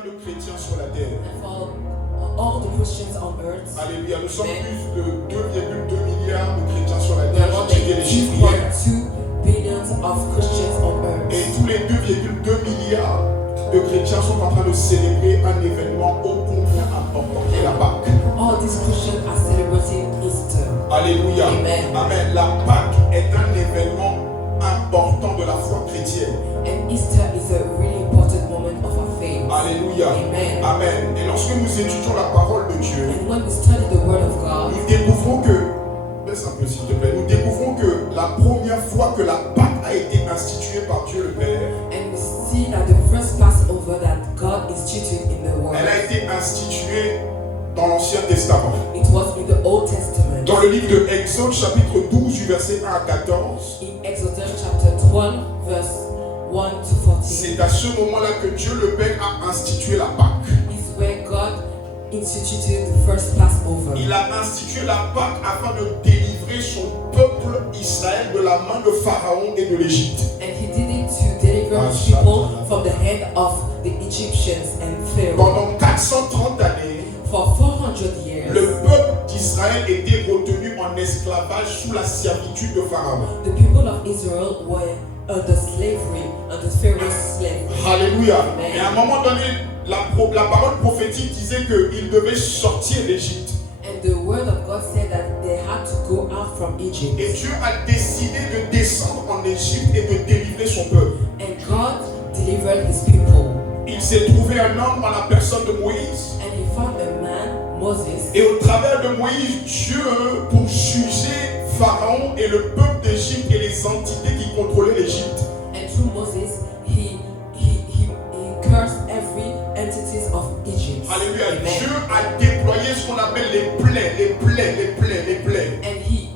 milliards de chrétiens sur la terre. And for all the Christians on earth, Alléluia. Nous sommes plus de 2,2 milliards de chrétiens sur la there terre. are more J'ai checké than les chiffres hier. 2.2 billions of Christians on earth. Et tous les 2,2 milliards de chrétiens sont en train de célébrer un événement ô combien important, qui est la Pâque. All these Christians are celebrating Easter. Alléluia. Amen. Amen. La Pâque est un événement important de la foi chrétienne. And Easter is a really important moment of our faith. Alléluia. Amen. Amen. Et lorsque nous étudions la parole de Dieu, And when we study the Word of God, nous découvrons que, laisse un peu s'il te plaît, nous découvrons que la première fois que la Pâque a été instituée par Dieu le Père, and we see that the first Passover that God instituted in the world, elle a été instituée dans l'Ancien Testament. it was in the Old Testament. Dans le livre de Exode, chapitre 12, du verset 1 à 14, In Exodus chapter 12, verse 1 to 14, c'est à ce moment-là que Dieu le Père a institué la Pâque. is where God instituted the first Passover. Il a institué la Pâque afin de délivrer son peuple Israël de la main de Pharaon et de l'Égypte. And he did it to deliver his people from the hand of the Egyptians and Pharaoh. Pendant 430 années, For 400 years, le peuple d'Israël était retenu en esclavage sous la servitude de Pharaon. the people of Israel were under slavery, under Pharaoh's slavery. Alléluia. Amen. Et à un moment donné, la parole prophétique disait qu'ils devaient sortir d'Égypte. And the word of God said that they had to go out from Egypt. Et Dieu a décidé de descendre en Égypte et de délivrer son peuple. And God delivered his people. Il s'est trouvé un homme en la personne de Moïse. And he found a man, Moses. Et au travers de Moïse, Dieu, pour juger Pharaon et le peuple d'Égypte et les entités qui contrôlaient l'Égypte, And through Moses, he cursed every entities of Egypt. alléluia, Amen. Dieu a déployé ce qu'on appelle les plaies. And he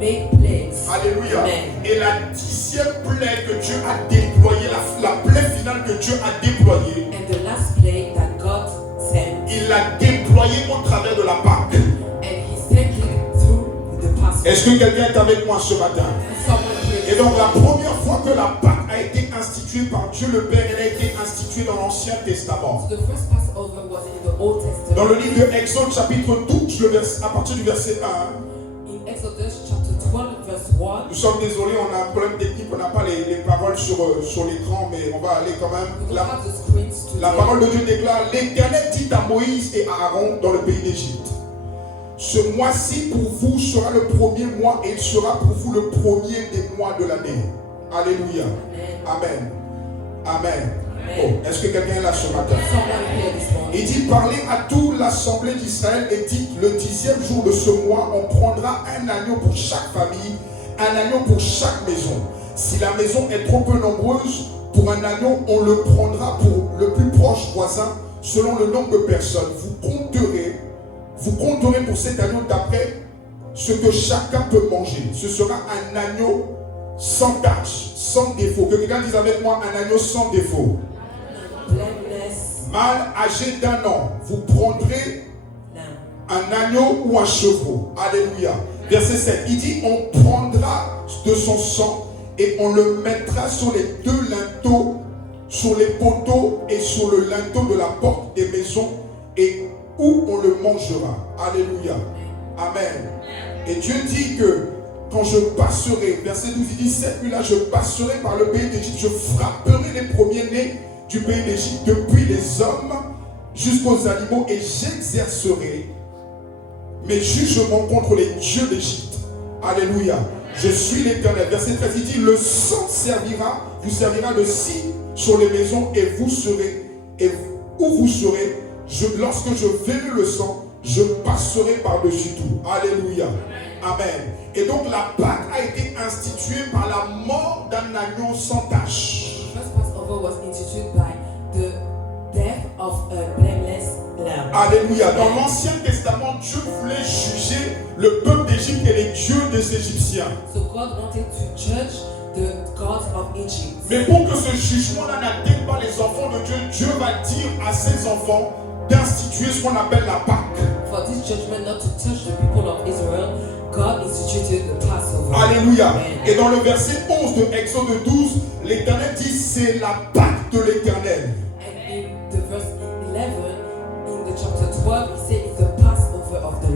made plagues. Alléluia. Amen. Et la 10e plaie que Dieu a déployée, la plaie finale que Dieu a déployée, And the last plague that God sent, il l'a déployée au travers de la Pâque. and he sent it through the Passover. Est-ce que quelqu'un est avec moi ce matin? Someone prayed. Et donc la première fois que la Pâque a été instituée par Dieu le Père, elle a été instituée dans l'Ancien Testament. The first Passover was in the Old Testament. Dans le livre de Exode chapitre 12, à partir du verset 1, In Exodus chapter 12, verse 1, nous sommes désolés, on a un problème technique, on n'a pas les paroles sur l'écran, mais on va aller quand même. we don't have the screens today. La parole de Dieu déclare: l'Éternel dit à Moïse et à Aaron dans le pays d'Égypte: ce mois-ci pour vous sera le premier mois et il sera pour vous le premier des mois de l'année. Alléluia. Amen. Amen. Amen. Oh, est-ce que quelqu'un est là ce matin? Someone here this morning. Il dit: parlez à toute l'assemblée d'Israël et dites: le 10e jour de ce mois, on prendra un agneau pour chaque famille, un agneau pour chaque maison. Si la maison est trop peu nombreuse, pour un agneau, on le prendra pour le plus proche voisin, selon le nombre de personnes. Vous compterez pour cet agneau d'après ce que chacun peut manger. Ce sera un agneau sans tache, sans défaut. Que quelqu'un dise avec moi: un agneau sans défaut. Blameless Mâle âgé d'1 an, vous prendrez lamb. un agneau ou un chevreau. Alléluia. Verset 7, il dit: on prendra de son sang et on le mettra sur les deux linteaux, sur les poteaux et sur le linteau de la porte des maisons, et où on le mangera. Alléluia. Amen. Et Dieu dit que quand je passerai, verset 12, il dit: cette nuit-là, je passerai par le pays d'Égypte, je frapperai les premiers-nés du pays d'Égypte, depuis les hommes jusqu'aux animaux, et j'exercerai mes jugements contre les dieux d'Égypte. Alléluia. Je suis l'Éternel. Verset 13, il dit: le sang vous servira de signe sur les maisons, et vous serez, et où vous serez, lorsque je verrai le sang, je passerai par-dessus tout. Alléluia. Amen. Et donc la Pâque a été instituée par la mort d'un agneau sans tache. The first Passover was instituted by the death of a blameless lamb. Alléluia. Dans l'Ancien Testament, Dieu voulait juger le peuple d'Égypte et les dieux des Égyptiens. So God wanted to judge the gods of Egypt. Mais pour que ce jugement-là n'atteigne pas les enfants de Dieu, Dieu va dire à ses enfants d'instituer ce qu'on appelle la Pâque. For this judgment not to touch the people of Israel, God instituted the Passover. Alléluia. Amen. Et dans le verset 11 de Exode 12, l'Éternel dit: c'est la Pâque de l'Éternel. And in the verse 11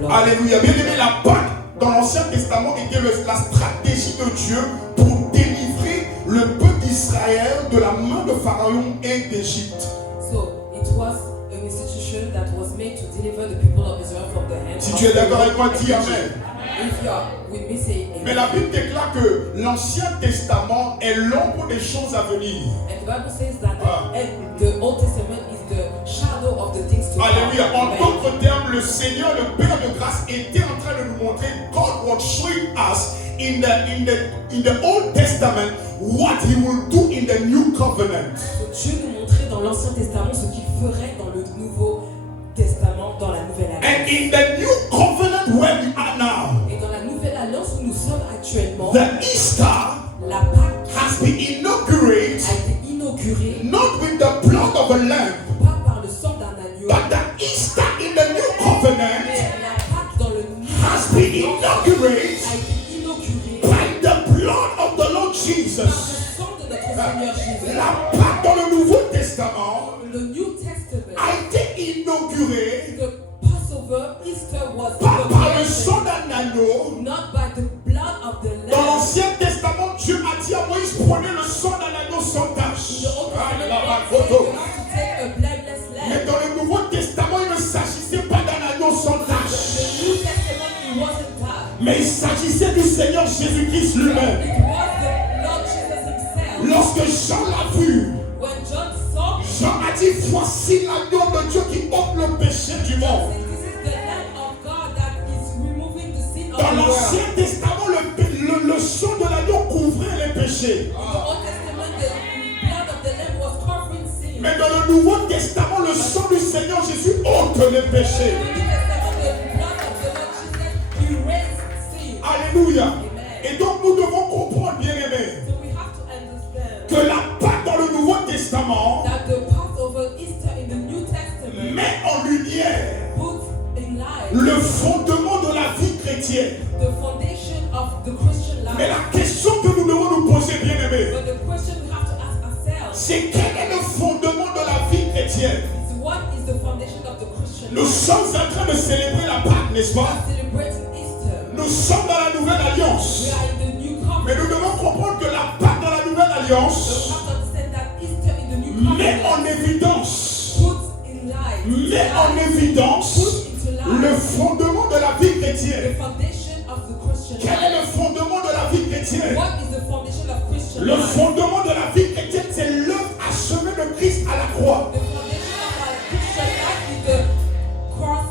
Lord. Alléluia. Bien aimé, la Pâque dans l'Ancien Testament était la stratégie de Dieu pour délivrer le peuple d'Israël de la main de Pharaon et d'Égypte. So it was an institution that was made to deliver the people of Israel from the hands Si of tu es d'accord avec Pharaoh moi, and dis Egypt. Amen. If you are with me, say Mais amen. la Bible déclare que l'Ancien Testament est l'ombre des choses à venir. And the Bible says that Ah. the Old Testament is the shadow of the things to come. Alléluia. En Amen. d'autres termes, le Seigneur, le Père de grâce, était en train de nous montrer, God was showing us in the Old Testament what He will do in the New Covenant. So, Dieu nous montrait dans l'Ancien Testament ce qu'il ferait dans le Nouveau Testament, dans la Nouvelle And Alliance. in the New Covenant where we are now, Et dans la Nouvelle Alliance où nous sommes actuellement, the Easter la Pâque has been inaugurated a été inaugurée not with the blood of a lamb, pas par le sang d'un agneau, but the Easter in the New Covenant mais la Pâque dans le has been inaugurated a été inaugurée by the blood of the Lord par Jesus. le sang de notre Seigneur Jésus. La Pâque dans le Nouveau Testament Le New Testament, a été inaugurée the Passover, Easter was pas par le inaugurated sang d'un agneau. not by the blood of the Dans Lamb. l'Ancien Testament, Dieu a dit à Moïse, prenez le sang d'un agneau sans tache. The Old Ah, Testament il a God pas said photo. you have to take a blameless Mais lamb. dans le Nouveau Testament, il ne s'agissait pas d'un agneau sans The tache. New Testament, it wasn't that. Mais il s'agissait du Seigneur Jésus-Christ lui-même. It was the Lord Jesus himself. Lorsque Jean l'a vu, When John saw, Jean a dit, voici l'agneau de Dieu qui ôte le péché du monde. this is the Lamb of God that is removing the sin of Dans the world. l'Ancien Testament, le sang de l'agneau couvrait les péchés. In the Old Testament, the blood of the Lamb was covering sin. Mais dans le Nouveau Testament, le sang du Seigneur Jésus ôte les péchés. In the New Testament, the blood of the Lord Jesus erased sin. Alléluia. Et donc nous devons comprendre, bien aimés, So we have to understand que la Pâque dans le Nouveau Testament that the Passover, Easter in the New Testament met en lumière puts in light le fondement de la vie chrétienne. the foundation of the Christian Mais life. la question que nous devons nous poser, bien aimés, But the question we have to ask ourselves c'est quel est le fondement de la vie chrétienne? is what is the foundation of the Christian Nous life? sommes en train de célébrer la Pâque, n'est-ce We pas? are celebrating Easter. Nous sommes dans la Nouvelle We Alliance. are in the New Mais nous Covenant. devons comprendre que la Pâque dans la Nouvelle So we Alliance have to understand that Easter in the New met en Covenant évidence, puts in light, met en évidence puts into le light fondement de la vie the chrétienne. foundation of the Christian Quel est le life. fondement de la vie chrétienne? What is the foundation of Christian Le life? fondement de la vie chrétienne, c'est l'œuvre achevée de Christ à la croix. The foundation of our Christian life is the cross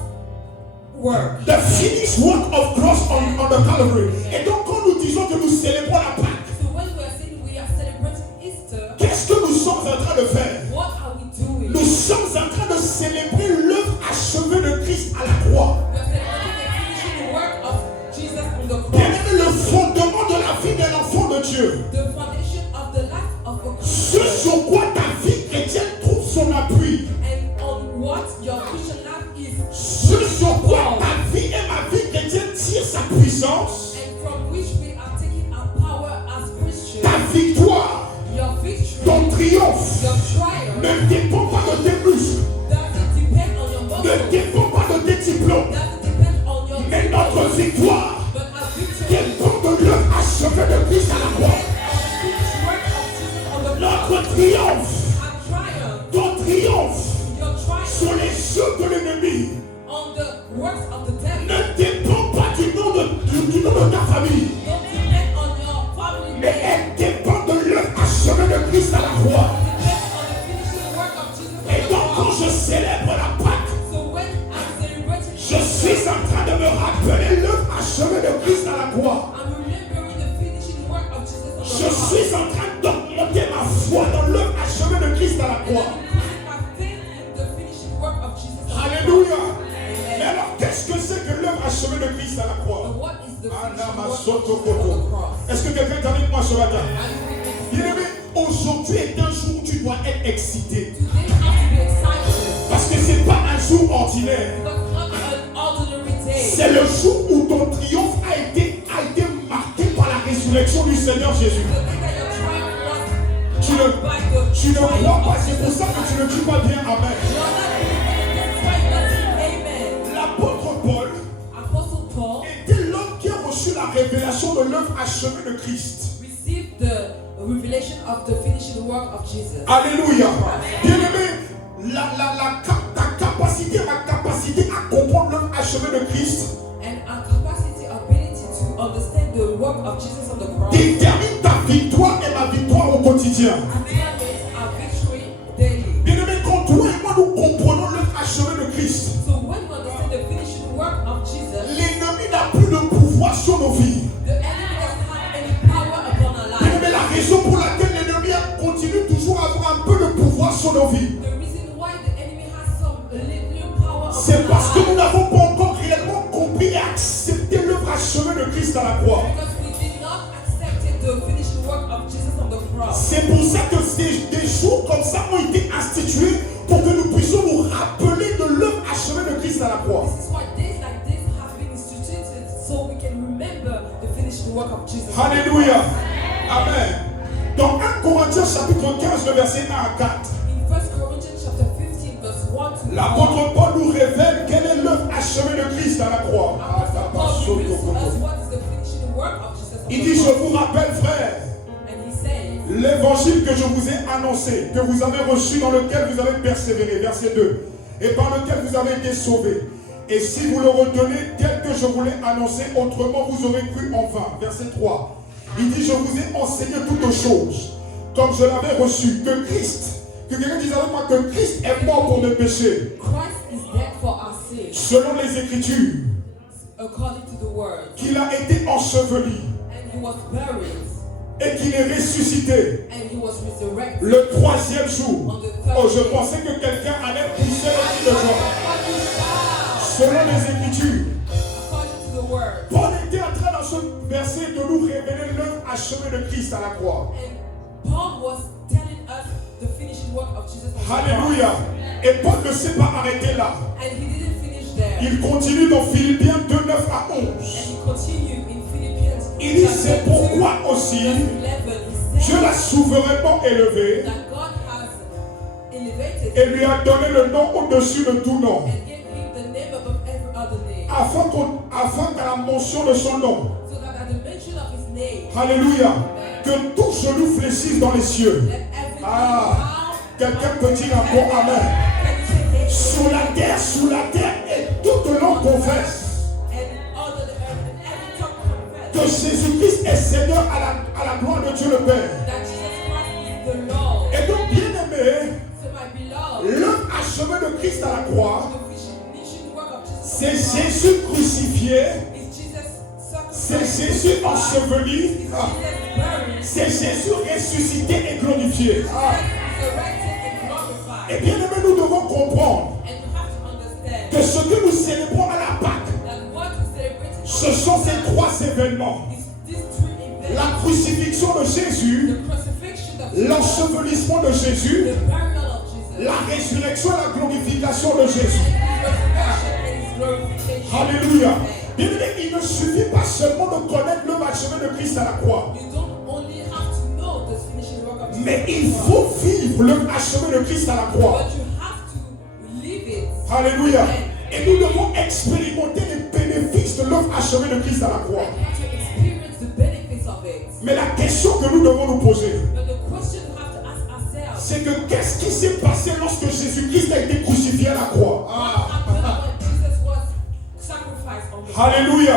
work. The finished work of cross on the Calvary. Et donc quand nous disons que nous célébrons la Pâque, So when we are saying we are celebrating Easter, qu'est-ce que nous sommes en train de faire? what are we doing? Nous sommes en train de célébrer l'œuvre achevée de Christ à la croix. We are celebrating the finishing work of Jesus on the Quel cross. est le fondement de la vie d'un enfant de Dieu? The foundation of the life of a Ce Christian. sur quoi ta vie chrétienne trouve son appui. And on what your Christian life is. Ce sur quoi ta vie et ma vie chrétienne tire sa puissance. And from which we are taking our power as Christians. Ta victoire, Your victory, ton triomphe your triumph, ne dépend pas de tes muscles, doesn't depend on your ne muscles, dépend pas de tes diplômes, doesn't depend on your mais notre skills, victoire but our victory dépend de l'œuvre achevée de Christ à la croix. finished work of Jesus on the cross. Notre triomphe, Our triumph, ton triomphe your triumph sur les jeux de l'ennemi on the works of the devil ne dépend pas du nom de ta famille, don't depend on your family mais name. elle dépend de l'œuvre achevée de Christ à la croix. Depends on the finishing work of Jesus on Et the donc quand cross. je célèbre la Pâque, So when I'm celebrating je suis en train de me rappeler l'œuvre achevée de Christ à la croix. I'm remembering the finishing work of Jesus on the Je cross. suis en train d'augmenter ma foi dans l'œuvre achevée de Christ à la And croix. I'm increasing my faith in the finishing work of Jesus on the cross. Alléluia. Mais Amen. alors, qu'est-ce que c'est que l'œuvre achevée de Christ à la But croix? what is the finishing Anama work of soto Jesus on the koko. cross? Est-ce que quelqu'un est avec moi ce matin? Are you with me? Bien-aimé, aujourd'hui est un jour où tu dois être excité. Today you have to be excited. Parce que ce n'est pas un jour ordinaire. Because it's not an ordinary day. C'est le jour où ton triomphe a été marqué par la résurrection du Seigneur Jésus. The day that your triumph was Tu ne, by the tu ne triumph crois pas, of c'est pour Jesus ça que tu ne dis pas bien Amen. You're not believing it, that's why you're not saying amen. L'apôtre Paul, révélation de l'œuvre achevée de Christ. Receive the revelation of the finishing work of Jesus. Alléluia. Bien-aimé, ta capacité, ma capacité à comprendre l'œuvre achevée de Christ And our capacity, ability to understand the work of Jesus on the cross détermine ta victoire et ma victoire au quotidien. determines our victory daily. Bien-aimé, quand toi et moi nous comprenons l'œuvre achevée de Christ, So when we understand the finishing work of Jesus, l'ennemi n'a plus de pouvoir sur nos vies. the enemy doesn't have any power upon our lives. Bien-aimé, la raison pour laquelle l'ennemi continue toujours à avoir un peu de pouvoir sur nos vies, The reason why the enemy has some little power c'est upon parce que our nous lives n'avons pas encore réellement compris et accepté l'œuvre achevée de Christ à la croix. because we did not accept the finishing work of Jesus on the cross. C'est pour ça que des jours comme ça ont été institués pour que nous puissions nous rappeler de l'œuvre achevée de Christ à la croix. This is why days like this have been instituted so we can remember the finishing work of Jesus. Alléluia. Amen. Dans 1 Corinthiens chapitre 15, le verset 1 à 4, In 1 Corinthians chapter 15 verse 1 to 4, l'apôtre Paul nous révèle quelle est l'œuvre achevée de Christ à la croix. Apostle Paul reveals to us what is the finishing work of Jesus on Il the dit, je cross. vous rappelle, frères, And he says, l'évangile que je vous ai annoncé, que vous avez reçu, dans lequel vous avez persévéré, verset 2, et par lequel vous avez été sauvés. Et si vous le retenez tel que je vous l'ai annoncé, autrement vous aurez cru en vain. Verset 3. Il dit, je vous ai enseigné toutes choses, comme je l'avais reçu, que Christ, que quelqu'un dise avec moi que Christ est mort pour nos péchés, Christ is dead for our sins, selon les Écritures, according to the word, qu'il a été enseveli and he was buried, et qu'il est ressuscité and he was resurrected le troisième jour. on the third Oh, je day. pensais que quelqu'un allait pousser le cri de joie. Selon les Écritures, According to the word. Paul était en train dans ce verset de nous révéler l'œuvre achevée de Christ à la croix. And Paul was telling us the finishing work of Jesus on the cross. Alléluia. Et Paul ne s'est pas arrêté là. And he didn't finish there. Il continue dans Philippiens 2, 9 à And 11. he continued in Philippians Il dit, chapter c'est 2, pourquoi verse aussi 11. He Dieu said l'a souverainement élevé that God has elevated et lui a donné le nom au-dessus de tout nom, and gave him the name above every other name, afin qu'à la mention de son nom, so that at the mention of his name, alléluia, que tout genou fléchisse dans les cieux. let every Ah, bow, quelqu'un peut dire un bon amen. can you say Sous la terre, et toute langue confesse and under the earth, and every tongue que confess Jésus-Christ est Seigneur à la gloire de Dieu le Père. that Jesus Christ is the Lord. Et donc, bien-aimé, So my beloved, l'œuvre achevée de Christ à la croix, the finishing work of Jesus c'est on the cross Jésus crucifié, is Jesus c'est sacrificed, Jésus enseveli, is Jesus buried, c'est Jésus ressuscité et glorifié. resurrected and glorified. Et bien-aimé, nous devons comprendre And you have to understand que ce que nous célébrons à la Pâque, that what we celebrate ce sont ces trois événements. is these three events: La crucifixion de Jésus, the crucifixion of Jesus, l'ensevelissement de Jésus, the burial of Jesus, la résurrection et la glorification de Jésus. and his resurrection and his glorification. Alléluia. Amen. Bien aimé, il ne suffit pas seulement de connaître l'œuvre achevée de Christ à la croix, You don't only have to know the finishing work of Jesus, mais il faut vivre l'œuvre achevée de Christ à la croix. but you have to live it. Alléluia. Et nous devons expérimenter les bénéfices de l'œuvre achevée de Christ à la croix. You have to experience the benefits of it. Mais la question que nous devons nous poser, But the question we have to ask ourselves: c'est que qu'est-ce qui s'est passé lorsque Jésus-Christ a été crucifié à la croix? what happened when Jesus was sacrificed on the cross? Alléluia.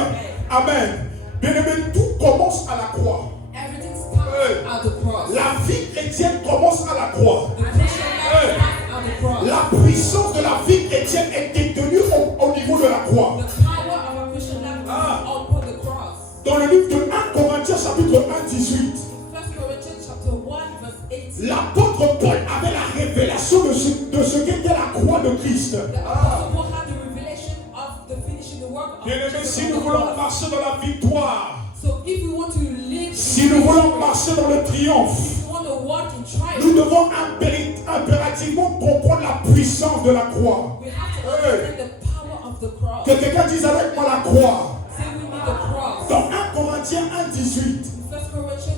Amen. Amen. Bien aimé, tout commence à la croix. Everything starts at the cross. La vie chrétienne commence à la croix. The Christian life starts at the cross. La puissance de la vie chrétienne est détenue au niveau de la croix. The power of a Christian life is upon the cross. Dans le livre de 1 Corinthiens chapitre 1, 18, 1 Corinthians chapter 1 verse 18. l'apôtre Paul avait la révélation de ce qu'était la croix de Christ. The apostle Paul had the revelation of the finishing the work of Bien aimé, Jesus si on nous the voulons cross. marcher dans la victoire, So if we want to live, si nous voulons marcher dans le triomphe, if we want to walk in nous triumph, devons impérativement comprendre la puissance de la croix. we have to understand the power of the cross. Que quelqu'un dise avec moi la croix. Say we need the cross. Dans 1 Corinthiens 1, 18, In 1 Corinthians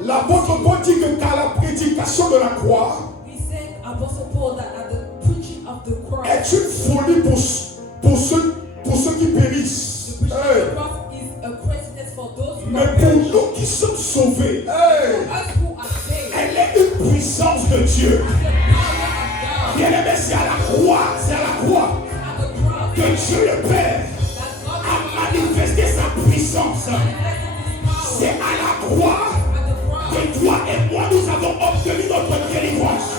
1, l'apôtre Paul dit que qu'à la prédication de la croix he said, Apostle Paul, that at the preaching of the cross, est une folie pour ceux qui périssent. the preaching of the cross is a craziness for Hey. us who are saved, Elle est une puissance de Dieu. the power of Bien aimé, c'est à la croix God, at the cross, que Dieu le Père that God a manifesté sa puissance. C'est à la croix at the cross, que toi et moi nous avons obtenu notre délivrance.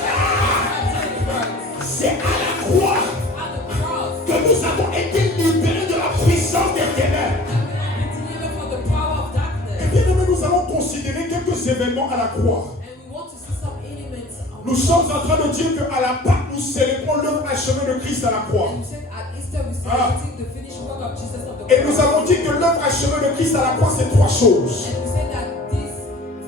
C'est à la croix at the cross, que nous avons été libérés de la puissance des ténèbres. that we have been delivered from the power of darkness. Et bien aimé, nous allons considérer quelques événements à la croix. And we want to see some elements of Nous sommes en train de dire qu'à la Pâque, nous célébrons l'œuvre achevée de Christ à la croix. And we said at Easter we celebrating the finished work of Jesus on the Et nous cross. avons dit que l'œuvre achevée de Christ à la croix, c'est trois choses. And we said that this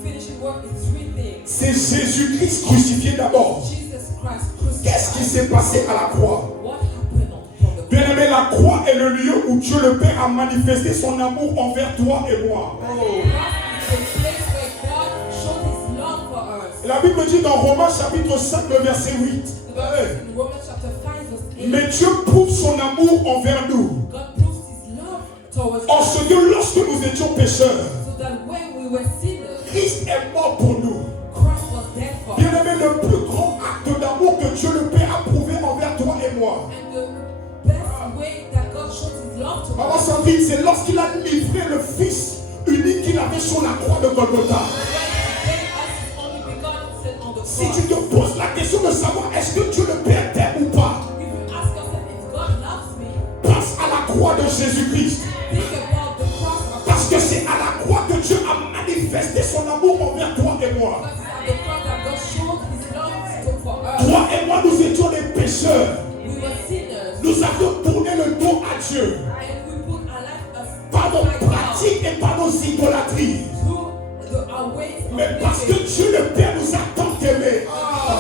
finishing work is three things. C'est Jésus-Christ crucifié d'abord. Jesus Christ crucified. Qu'est-ce qui s'est passé à la croix? What happened on the Bien cross? aimé, la croix est le lieu où Dieu le Père a manifesté son amour envers toi et moi. The cross is the place where God showed his love for us. La Bible dit dans Romains chapitre 5, le verset 8. The Bible in Romans chapter 5 verse 8. Mais Dieu prouve son amour envers nous. God proves his love towards En us ce que lorsque nous étions pécheurs, so that when we were sinners, Christ est mort pour nous. Christ was dead for us. Bien aimé, le plus grand acte d'amour que Dieu le Père a prouvé envers toi et moi. And the best way that God showed his love to Maman us s'en dit, c'est lorsqu'il a livré le Fils unique qu'il avait sur la croix de Golgotha. when he gave us his only begotten son on the Si cross. tu te poses la question de savoir est-ce que Dieu le Père t'aime ou pas, If you ask yourself if God loves me, pense à la croix de Jésus-Christ. think about the cross of Parce que c'est à la croix que Dieu a manifesté son amour envers toi et moi. God. At the cross that God showed his love for us. Toi et moi, nous étions des pécheurs. We were sinners Nous avions tourné le dos à Dieu and we put our life par nos aside God pratiques et par nos idolâtries. through our ways of Mais parce que living. Dieu le Père nous a tant aimés God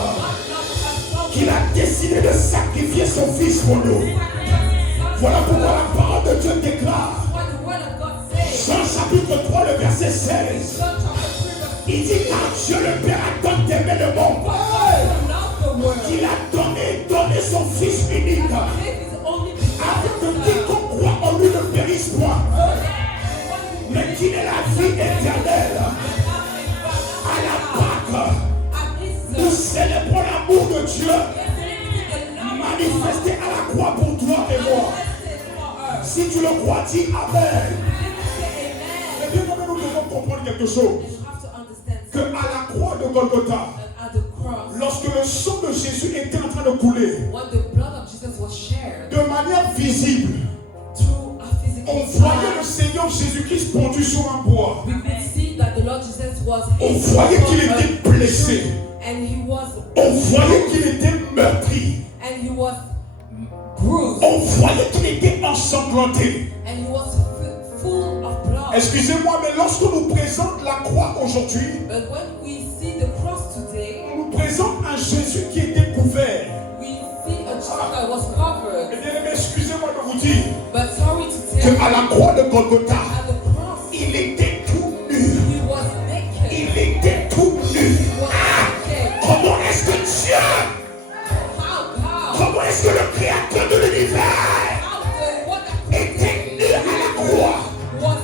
loved us so qu'il a décidé de sacrifier son Fils pour nous. Voilà pourquoi la parole de Dieu déclare, what the word of God says. Jean chapitre 3, le verset 16, John chapter 3 verse il dit car Dieu le Père a tant aimé le monde God loved the world. qu'il a donné son Fils unique Gave his only afin que begotten Son. quiconque croit en lui ne périsse point, mais qu'il ait la vie éternelle. À la Pâque, nous célébrons l'amour de Dieu manifesté à la croix pour toi et moi. Si tu le crois, dis Amen. Mais bien aimé, nous devons comprendre quelque chose. Que à la croix de Golgotha, lorsque le sang de Jésus était en train de couler, de manière visible, on voyait le Seigneur Jésus-Christ pendu sur un bois. On voyait qu'il était blessé. On voyait qu'il était meurtri. On voyait qu'il était ensanglanté. Excusez-moi, mais lorsque nous présente la croix aujourd'hui, on nous présente un Jésus qui était couvert. Eh bien, mais excusez-moi de vous dire But sorry to tell you, qu'à la croix de Golgotha, at the cross, il était tout nu. he was naked. Il était tout nu. He was naked. Comment est-ce que Dieu, How comment est-ce que le Créateur de l'univers the one that était nu à la croix? was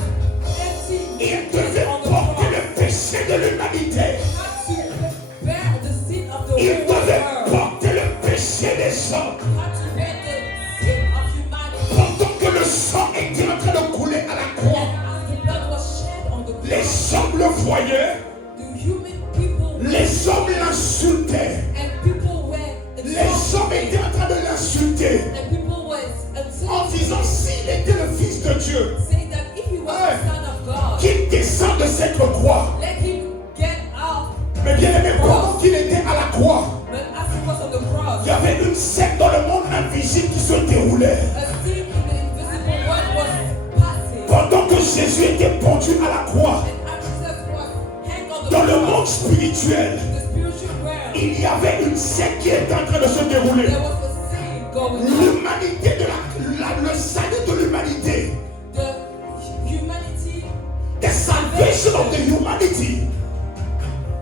empty, Il devait on the porter cross, le péché de l'humanité. had to bear the sin of the Il devait world, porter le péché des hommes. had to bear the sin of humanity. Pendant que le sang était en train de couler à la croix, And as the blood was shed on the les cross, hommes le voyaient, the human people les hommes l'insultaient. and people were Les hommes étaient en train de l'insulter and people were en disant s'il était le Fils de Dieu, saying that if he was the son of God, qu'il descende de cette croix. let him get out. Mais bien aimé, pendant qu'il était à la croix, But as he was on the cross, il y avait une scène dans le monde invisible qui se déroulait. a scene in the invisible world was passing. Pendant que Jésus était pendu à la croix, And as Jesus was hanged on the dans le monde cross, spirituel, the spiritual world, il y avait une scène qui était en train de se dérouler. there was a scene going on. L'humanité le salut de l'humanité, The humanity, the salvation of the humanity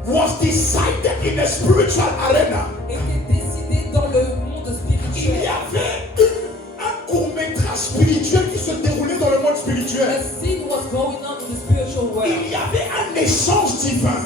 was decided in a spiritual arena. était décidé dans le monde Il y spirituel. avait un court-métrage spirituel qui se déroulait dans le monde A spirituel. scene was going on in the spiritual world. Il y avait un échange divin.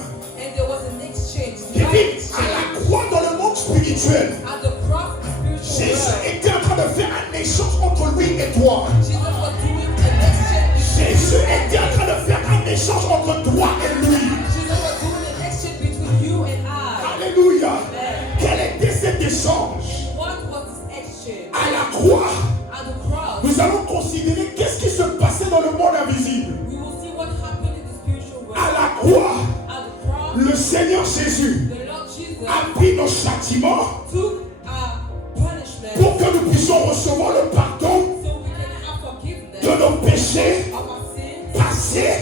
spirituel. At the cross, the spiritual Jésus realm, était en train de faire un échange entre lui et toi. Jesus was doing an exchange. Jésus était en train de faire un échange entre toi et lui. Jesus was doing an exchange between you and I. Alléluia. Amen. Quel était cet échange? What was this exchange? À la croix, At the cross, nous allons considérer qu'est-ce qui se passait dans le monde invisible. we will see what happened in the spiritual À realm. la croix, At the cross, le Seigneur Jésus the Lord Jesus a pris nos châtiments took our punishment pour que nous puissions recevoir le pardon so we can have forgiveness de nos péchés of our sins, passés,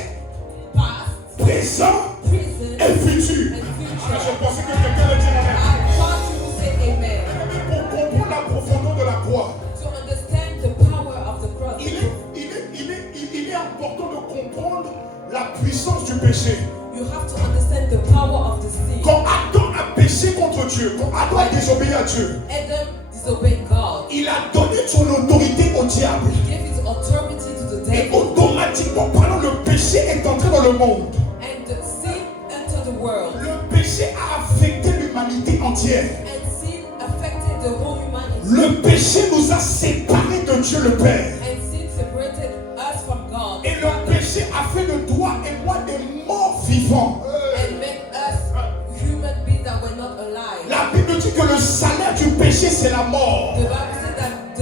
past, présents present, et futurs. and Ah, future. je pensais que quelqu'un le dirait amen. I thought you would say amen. Pour comprendre la profondeur de la croix, To understand the power of the cross, il est important de comprendre la puissance du péché. you have to understand the power of the sin. Quand Adam a péché contre Dieu, quand Adam a désobéi à Dieu, Adam disobeyed God. il a donné son autorité au diable. He gave his authority to the Et devil. automatiquement parlant, le péché est entré dans le monde. And the sin entered the world. Le péché a affecté l'humanité entière. And sin affected the whole humanity. Le péché nous a séparés de Dieu le Père. And sin separated us from God. Et le péché a fait de toi et moi des morts vivants. And made us human beings that were not alive. La Bible dit que le salaire du péché, c'est la mort. The Bible said that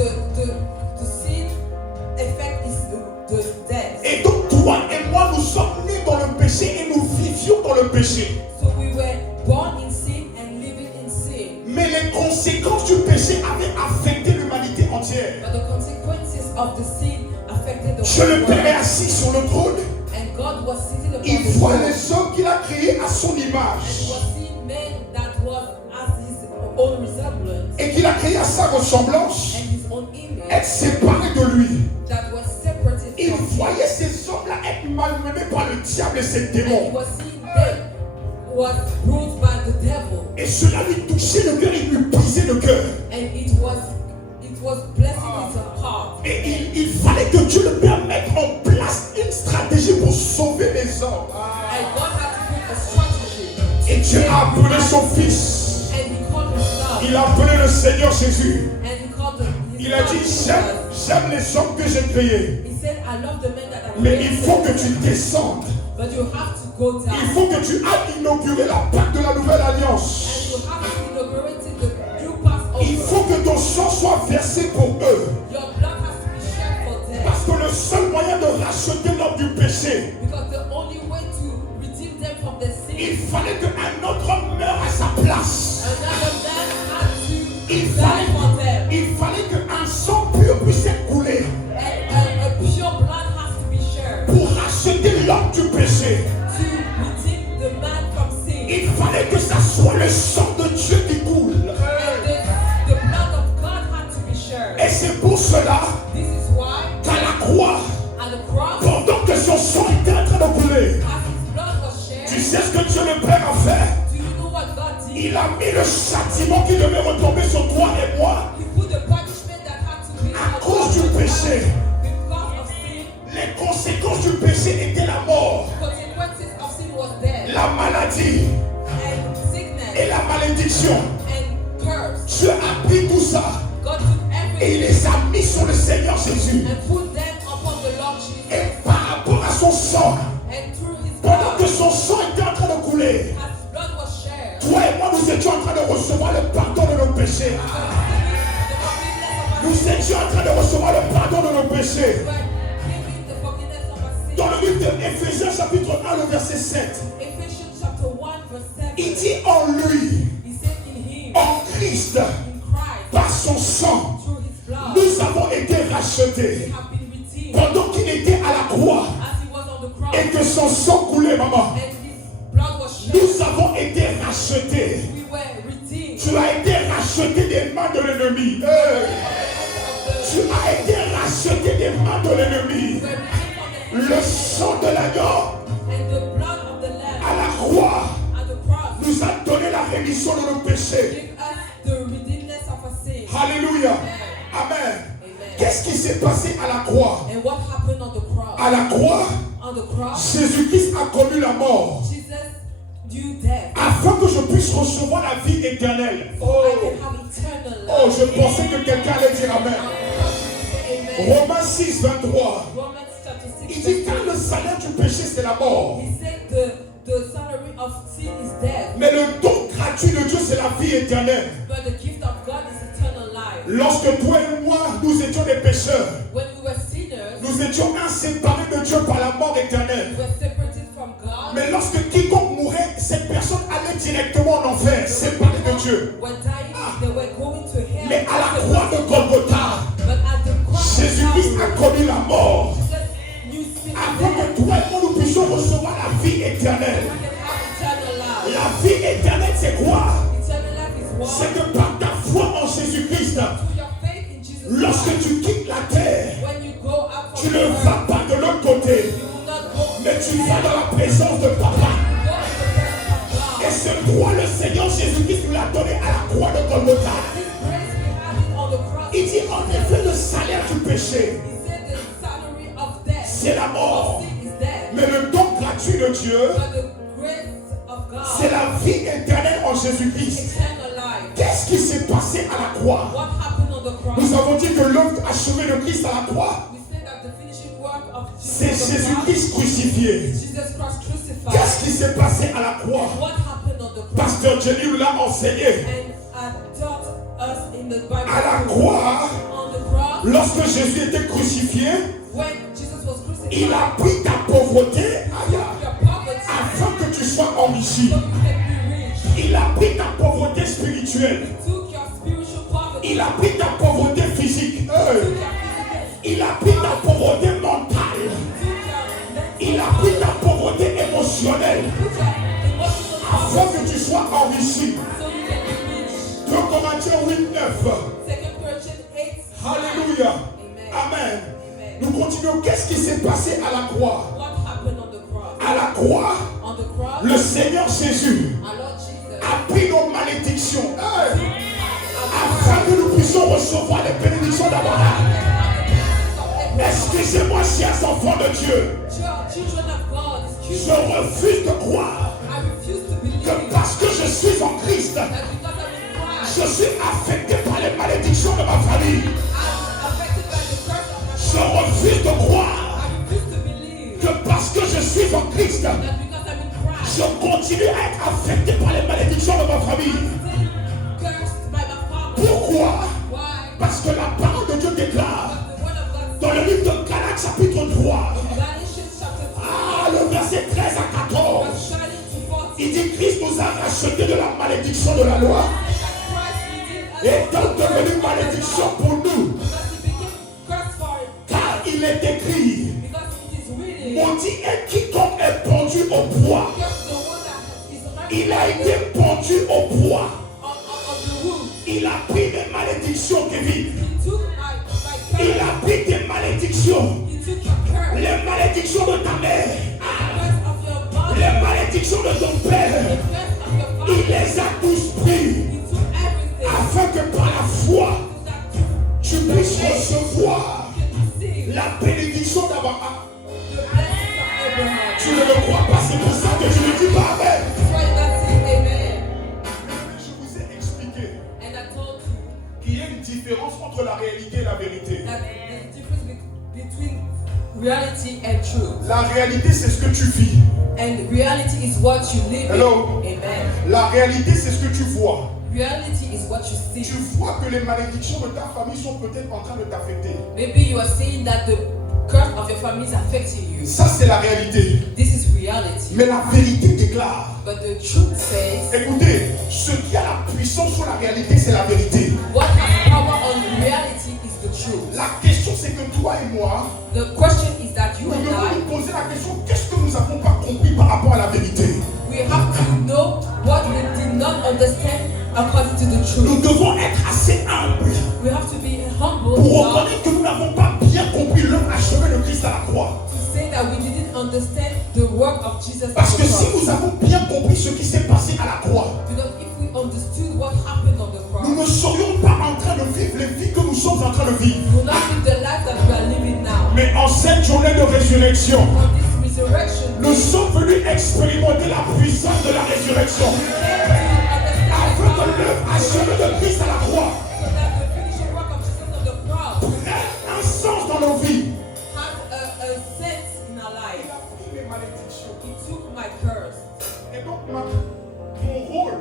the sin effect is the death. Et donc toi et moi, nous sommes nés dans le péché et nous vivions dans le péché. So we were born in sin and living in sin. Mais les conséquences du péché avaient affecté l'humanité entière. But the consequences of the sin affected the Dieu whole le Père est world. assis sur le trône. And God was sitting upon Il the voit throne. les hommes qu'il a créés à son And he image. was seeing men that was as his own resemblance Et qu'il a créé à sa ressemblance, and his own image être séparés de lui. that was separated Il from him. voyait ces hommes-là être malmenés par le diable et ses And he démons. was seeing them was bruised by the devil. Et cela lui touchait le cœur, il lui brisait le cœur. And it was blessing his heart. Et il fallait que Dieu le Père mette en place une stratégie pour sauver les hommes. And God had to put a strategy. Et Dieu a appelé son fils. And he called his son. Il a appelé le Seigneur Jésus. And he called his Il a dit, son Jesus. j'aime les hommes que j'ai créés. He said, I love the men that I Mais il faut que created, tu descendes. but you have to go down. Il faut que tu ailles inaugurer la Pâque de la Nouvelle And Alliance. you have to inaugurate the new Passover. Il faut que ton sang soit versé pour eux. Your blood has to be shed for them. Parce que le seul moyen de racheter l'homme du péché, Because the only way to redeem them from the il sin, fallait qu'un autre homme meure à sa place. another man had to Il die for them. fallait qu'un sang pur puisse être coulé And a pure blood has to be shared pour racheter l'homme du péché. to redeem the man from sin. Il fallait que ça soit le sang de Dieu qui coule. And the blood of God had to be shared. Et c'est pour cela This is why qu'à la croix, at the cross, pendant que son sang était en train de couler, as his blood was shared, tu sais ce que Dieu le Père a fait? do you know what God did? Il a mis le châtiment qui devait retomber sur toi et moi He put the punishment that had to be à cause du péché. because of sin. Les conséquences du péché étaient la mort, Consequences of sin was death la maladie and sickness et la malédiction. and curse. Dieu a pris tout ça God took et il everything les a mis sur le Seigneur Jésus. and put them upon the Lord Jesus. Et par rapport à son sang, And through his pendant que blood, son sang était en train de couler, as his blood was shared, toi et moi nous étions en train de recevoir le pardon de nos péchés. the forgiveness of our Nous étions en train de recevoir le pardon de nos péchés. sin, giving the forgiveness of our sin. Dans le livre d'Éphésiens chapitre 1, le verset 7, Ephesians chapter 1 verse 7. il dit en lui, He said in him, en Christ, in Christ, par son sang, through his blood, nous avons été we rachetés. have been redeemed. Pendant qu'il était à la croix As he was on the cross, et que son sang coulait, maman, and his blood was shed, nous avons été rachetés. we were redeemed. Tu as été racheté des mains de l'ennemi. Tu as été racheté des mains de l'ennemi. We were redeemed from the Le sang de l'agneau and the blood of the Lamb à la croix at the cross nous a donné la rémission de nos péchés. gave us the redeemness of our sin. Alléluia. Amen. Amen. Qu'est-ce qui s'est passé à la croix? And what happened on the cross? À la croix, On the cross, Jésus-Christ a connu la mort Jesus knew death afin que je puisse recevoir la vie éternelle. so I can have eternal life. Oh, je pensais que quelqu'un allait dire Amen. Amen. Romains 6, 23. Romans chapter 6, Il dit verse car le salaire du péché c'est la mort. He said the salary of sin is death, Mais le don gratuit de Dieu c'est la vie éternelle. but the gift of God is eternal life. Lorsque toi et moi nous étions des pécheurs, When we were sinners, nous étions inséparés de Dieu par la mort éternelle. we were separated from God. Mais lorsque quiconque mourait, cette personne allait directement en enfer, séparée de Dieu. Were dying, they were going to hell. Mais à la croix de Golgotha, But at the cross of Jésus-Christ a Calvary, connu la mort. Jesus knew sin Afin and que death. toi et moi nous puissions recevoir la vie éternelle. We can have eternal life. La vie éternelle c'est quoi? Eternal life is what? C'est que par ta foi en Jésus-Christ, Through your faith in Jesus lorsque Christ, tu quittes la terre, when you go out tu from ne the vas earth, pas de l'autre côté, you will not go mais tu vas dans la présence de Papa. You go in the presence of God. Et ce droit, le Seigneur Jésus-Christ nous l'a donné à la croix de Golgotha. This grace we have it on the cross. Il dit en effet le salaire du péché, He said the salary of death, c'est la mort. of sin is death. Mais le don gratuit de Dieu, But the grace of God, c'est la vie éternelle en Jésus-Christ. eternal life. Qu'est-ce qui s'est passé à la croix? What happened on the cross? Nous avons dit que l'œuvre achevée de Christ à la croix, We said that the finishing work of c'est Jesus on the cross, Jésus-Christ crucifié. Jesus Christ crucified. Qu'est-ce qui s'est passé à la croix? What happened on the cross? Pasteur Jenny nous l'a enseigné. And taught us in the Bible. À la croix, On the cross, lorsque Jésus était crucifié, when Jesus was crucified, il a pris ta pauvreté took your poverty afin que tu sois enrichi. so you can be rich. Il a pris ta pauvreté spirituelle. He took your spiritual poverty. Il a pris ta pauvreté physique. He took your physical. Il a pris ta pauvreté mentale. He took your mental Il a pris ta pauvreté émotionnelle He took your emotional afin poverty que tu sois enrichi. so you can be rich. 2 Corinthiens 8, 9. 2 Corinthians 8. Alléluia. Amen. Amen. Amen. Nous continuons. Qu'est-ce qui s'est passé à la croix? What happened on the cross? À la croix, On the cross, le Seigneur Jésus our Lord Jesus a pris nos malédictions afin que nous puissions recevoir les bénédictions d'Abraham. Excusez-moi, chers enfants de Dieu, Children of God, excuse je me. refuse de croire I refuse to believe que parce que je suis en Christ, that because I'm in Christ, je suis affecté par les malédictions de ma famille. I'm affected by the curse of my Je soul. refuse de croire I refuse to believe que parce que je suis en Christ, that because I'm in Christ, je continue à être affecté par les malédictions de ma famille. I'm still cursed by my family. Pourquoi? Why? Parce que la parole de Dieu déclare But the word of God dans le livre de Galates chapitre 3, says, Galatians chapter 3, le verset 13 à 14, verse 13 to 14, il dit Christ nous a rachetés de la malédiction de la loi, that Christ redeemed us étant devenu malédiction pour nous, because he became cursed for it, car il est écrit, because it is written, maudit est quiconque est pendu au poids. curse the one that is Il a été pendu au poids. of the wood. Il a pris des malédictions, Kevin. He took my Il curse. a pris des malédictions. He took your curse. Les malédictions de ta mère. The curse of your body. Les malédictions de ton The père. curse of your Il father. les a tous pris. He took everything Afin que par la foi, so that tu puisses recevoir you can receive la bénédiction d'Abraham. the blessings of Abraham. Tu ne le crois pas, c'est pour ça que tu ne dis pas Amen. That's why that's it. Amen. Je vous ai expliqué And I told you qu'il y a une différence entre la réalité et la vérité. that there's a difference between reality and truth. La réalité, c'est ce que tu vis. And reality is what you live Hello. in. Amen. La réalité, c'est ce que tu vois. Reality is what you see. Tu vois que les malédictions de ta famille sont peut-être en train de t'affecter. Maybe you are seeing that the curse of your family is affecting you. Ça, c'est la réalité. This is reality. Mais la vérité déclare. But the truth says Écoutez, ce qui a la puissance sur la réalité, c'est la vérité. what has power on reality is the truth. La question, c'est que toi et moi, The question is that you nous and devons I, nous poser la question, qu'est-ce que nous n'avons pas compris par rapport à la vérité? we have to know what we did not understand according to the Nous truth. devons être assez humbles We have to be humble pour enough reconnaître que nous n'avons pas bien compris l'œuvre achevée de Christ à la croix. to say that we didn't understand the work of Jesus Parce on que the si cross. nous avons bien compris ce qui s'est passé à la croix, Because if we understood what happened on the nous cross, ne serions pas en train de vivre les vies que nous sommes en train de vivre. we will not live the life that we are living now. Mais en cette journée de résurrection, On this resurrection, nous sommes venus expérimenter la puissance de la résurrection. we came achevée de Christ à la croix so that the finishing work of Jesus on the cross prenne un sens dans nos vies. has a sense in our Il life. a pris mes malédictions. He took my curse. Et donc, mon rôle,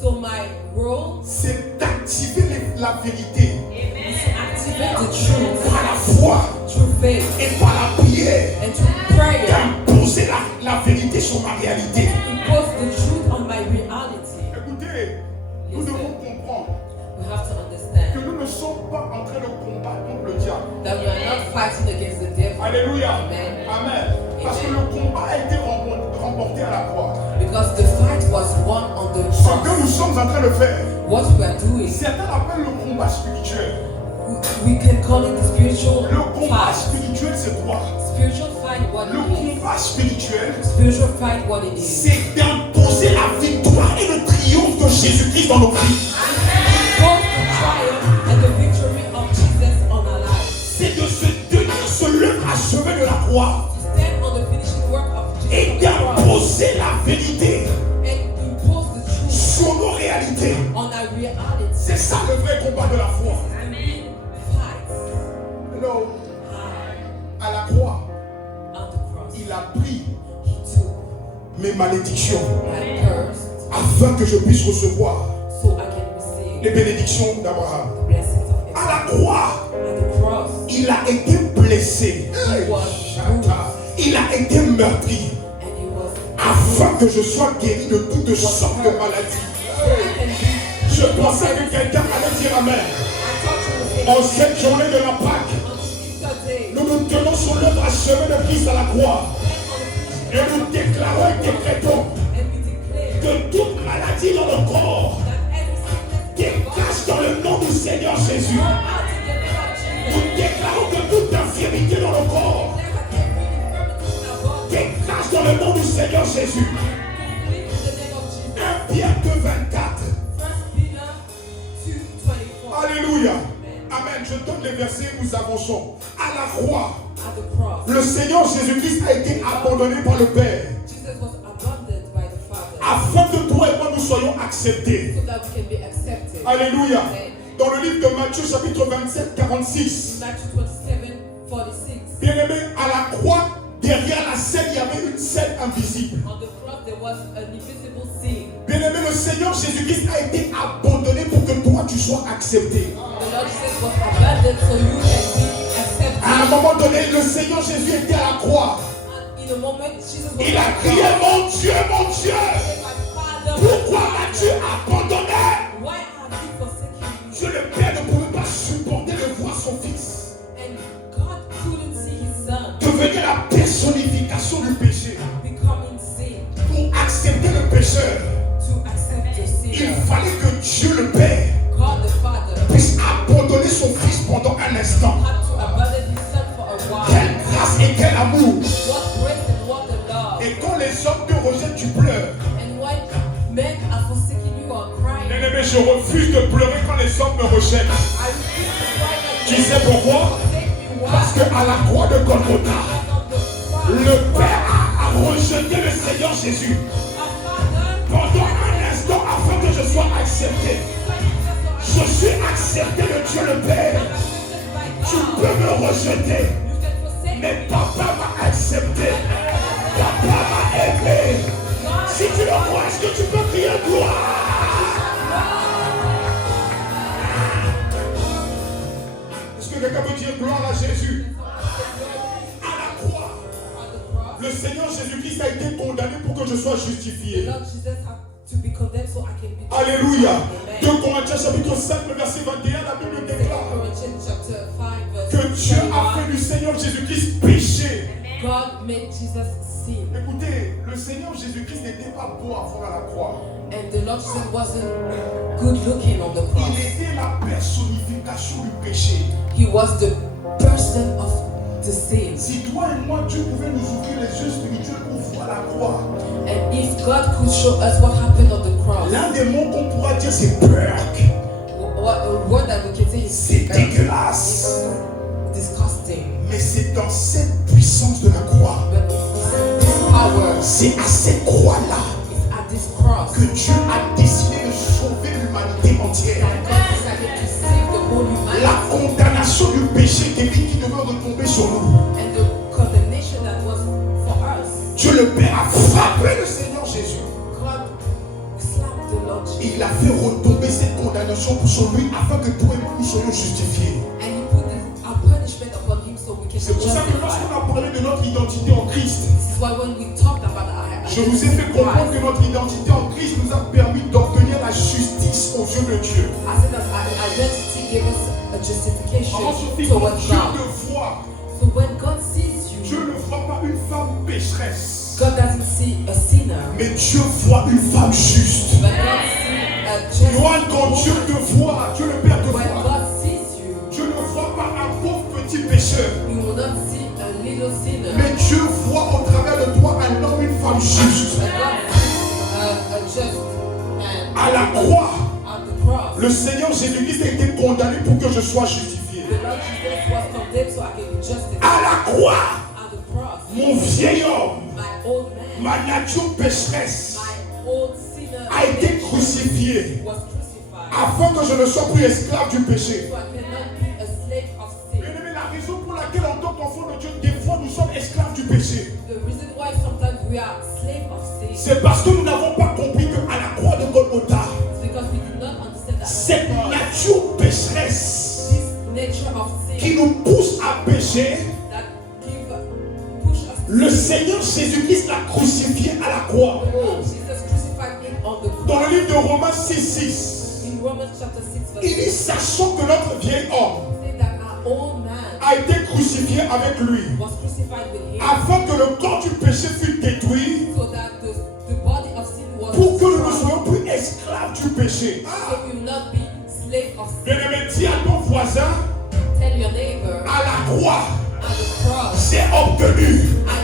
So my role c'est d'activer la vérité is to activate the truth par la foi through faith et par la prière, and through prayer. d'imposer la vérité sur ma réalité. Impose the truth on my reality. Écoutez, nous devons comprendre We have to que understand nous ne sommes pas en train de combattre contre le diable. that we are not fighting against the devil. Alléluia. Amen. Amen. Parce que le combat a été remporté à la croix. Because the fight was won on the Ce que cross. nous sommes en train de faire, What we are doing, certains appellent le combat spirituel. we can call it the spiritual Le combat fight. spirituel, c'est quoi? Spiritual fight, what Le it is. combat spirituel, Spiritual fight, what it is. c'est d'imposer la victoire et le triomphe de Jésus-Christ dans nos vies. Both the triumph and the victory of Jesus on our lives. C'est de se tenir sur l'œuvre achevée de la croix To stand on the finishing work of et Jesus on the cross d'imposer la vérité and impose the truth sur nos réalités. on our reality. C'est ça le vrai combat de la foi. Fight. Alors, à la croix, On the cross. il a pris He took mes malédictions my curse afin que je puisse recevoir so I can receive les bénédictions d'Abraham. the blessings of À Abraham. la croix, At the cross, il a été blessé. he was bruised Il a été meurtri and he was afin que je sois guéri de toutes sortes de maladies. so I can be. Je pensais que quelqu'un allait dire Amen. I thought you En would say cette journée de la Pâque, on Easter day. nous nous tenons sur l'œuvre achevée de Christ à la croix et nous déclarons et décrétons And we declare que toute maladie dans le corps that every sickness décache dans le nom du Seigneur Jésus. out in the name of Jesus. Nous déclarons que toute infirmité dans le corps Declare that every infirmity in our body décache dans le nom du Seigneur Jésus. flee in the name of Jesus. 1 Pierre 2,24. 1 Peter 2:24. Alléluia. Amen. Je donne les versets, nous avançons. À la croix, At the cross, le Seigneur Jésus-Christ a été abandonné par le Père Jesus was abandoned by the Father afin que toi et moi nous soyons acceptés. so that we can be accepted. Alléluia. Amen. Dans le livre de Matthieu, chapitre 27, 46. Matthew 27:46. Bien-aimé, à la croix, derrière la scène, il y avait une scène invisible. On the cross there was an invisible scene. Bien-aimé, le Seigneur Jésus-Christ a été abandonné pour que toi tu sois accepté. The Lord Jesus was abandoned so you can be accepted. À un moment donné, le Seigneur Jésus était à la croix. And in a moment, Jesus was Il a crié, mon Dieu, my Father, pourquoi m'as-tu abandonné? why have you forsaken me? Dieu le Père ne pouvait pas supporter de voir son Fils And God couldn't see his son devenir la personnification du péché. becoming sin Pour accepter le pécheur, to accept the il sinner. fallait que Dieu le Père God the Father puisse abandonner son Fils pendant un instant. had to abandon his son for a while. Quelle grâce et quel amour! What grace and what a love. Et quand les hommes te rejettent, tu pleures. And when men are forsaking you or crying, Bien-aimé, je refuse de pleurer quand les hommes me rejettent. I refuse to cry like Tu sais pourquoi? forsake me. Why? Parce qu'à la croix de Golgotha, On the cross, le Père a rejeté le Seigneur Jésus our Father, pendant un instant afin que je sois accepté. Je suis accepté de Dieu le Père. accepted by Tu God. peux me rejeter, You can forsake mais Papa m'a accepté. Papa m'a aimé. Si tu le crois, est-ce que tu peux crier gloire? Est-ce que quelqu'un peut dire gloire à Jésus? À la croix, on the cross. le Seigneur Jésus-Christ a été condamné pour que je sois The justifié. Lord Jesus had to be condemned so I can be Alléluia. Amen. 2 Corinthiens chapitre 5, le verset 21, la Bible 2 déclare Corinthians chapter 5 verse que Dieu a 21. fait du Seigneur Jésus-Christ péché. God made Jesus sin. Écoutez, le Seigneur Jésus-Christ n'était pas beau à voir à la croix. And the Lord Jesus wasn't good looking on the Il cross. était la personnification du péché. He was the person of the sin. Si toi et moi, Dieu pouvait nous ouvrir les yeux spirituels pour voir la croix, And if God could show us what happened on the cross, l'un des mots qu'on pourra dire c'est peur. what a word that we can say is C'est dégueulasse. disgusting. Mais c'est dans cette puissance de la croix, But this power c'est à cette croix-là is at this cross que Dieu a décidé de sauver l'humanité entière. God decided to save the whole humanity. La condamnation du péché qui devait retomber sur nous. And the condemnation that was for us. Dieu le Père a frappé le Seigneur Jésus. God slapped the Lord Jesus. Il a fait retomber cette condamnation sur lui afin que toi et moi nous soyons justifiés. And he put a punishment upon him so we can be C'est pour ça que justified. lorsqu'on a parlé de notre identité en Christ, This is why when we talked about our je vous ai fait comprendre que notre identité en Christ nous a permis d'obtenir la justice aux yeux de Dieu. I said that our identity gave us a justification Avant tout, towards Dieu God. te voit. So when God sees Dieu you, ne voit pas une femme pécheresse, God doesn't see a sinner, mais Dieu voit une femme juste. but God sees a just Johan, quand Dieu te voit, Dieu le Père te When voit. God sees you, Dieu ne voit pas un pauvre petit pécheur, you will not see a little sinner, mais Dieu voit au travers de toi un homme, une femme juste. but God sees a just man. À la croix, On the cross, le Seigneur Jésus-Christ a été condamné pour que je sois justifié. the Lord Jesus was condemned so I can be justified. À la croix, On the cross, mon vieil homme, my old man, ma nature pécheresse, my old sinner a été crucifié was crucified afin que je ne sois plus esclave du péché. so I cannot be a slave of sin. Bien-aimé, la raison pour laquelle en tant qu'enfant de Dieu, des fois nous sommes esclaves du péché, The reason why sometimes we are slave of sin is c'est parce que nous n'avons pas compris qu'à la croix de Golgotha, because we did not understand that cette nature pécheresse this nature of sin qui nous pousse à pécher, that push us to le Seigneur Jésus-Christ l'a crucifié à la croix. the Lord Jesus crucified him on the Dans cross. le livre de Romains 6:6, In Romans chapter 6 verse il dit 6, sachant que notre vieil homme say that our old man a été crucifié avec lui, was crucified with him afin que le corps du péché fût détruit, so that the body of sin was pour que nous ne destroyed, soyons plus esclaves du péché. so we will not be slave of sin. Bien-aimé, dis à ton voisin, Tell your neighbor à la croix, on the cross j'ai obtenu I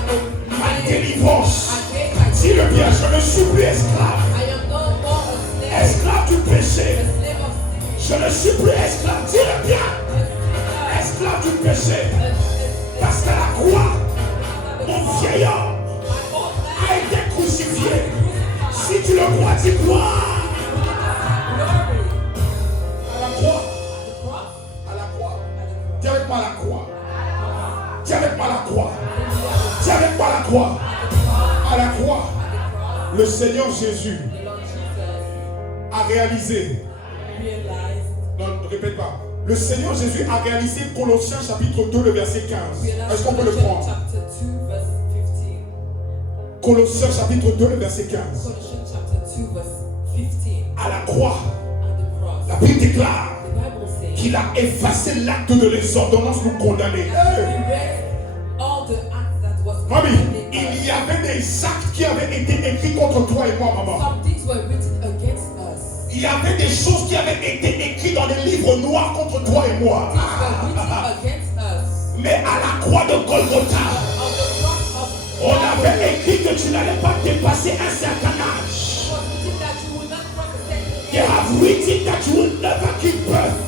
ma obtained, délivrance. I gained my Dis-le bien, je ne suis plus esclave, I am no more a slave, esclave du péché. a slave of sin, Je ne suis plus esclave, dis-le bien, esclave du péché. Parce qu'à la croix, mon vieil homme a été crucifié. Si tu le crois, dis gloire. À la croix, à la croix. Dis avec moi la croix. Dis avec moi la croix. Dis avec moi la croix. À la croix, le Seigneur Jésus The Lord Jesus a réalisé. realized, Non, ne répète pas. Le Seigneur Jésus a réalisé Colossiens chapitre 2, le verset 15. Est-ce qu'on peut le prendre? chapter 2 verse 15. Colossiens chapitre 2, le verset 15. Colossians chapter 2 verse 15. À la croix, On the cross. la Bible déclare The Bible says qu'il a effacé l'acte de les ordonnances nous condamner. that he erased all the acts that was Mamie, condemned by il y avait des actes qui avaient été écrits contre toi et moi, maman. Some things were written against us. Il y avait des choses qui avaient été écrites dans des livres noirs contre toi et moi. Things were written against us. Mais à la croix de Golgotha, On the cross of on avait écrit que tu n'allais pas dépasser un certain âge. it was written that you will not cross a certain They age. have written that you will never give birth.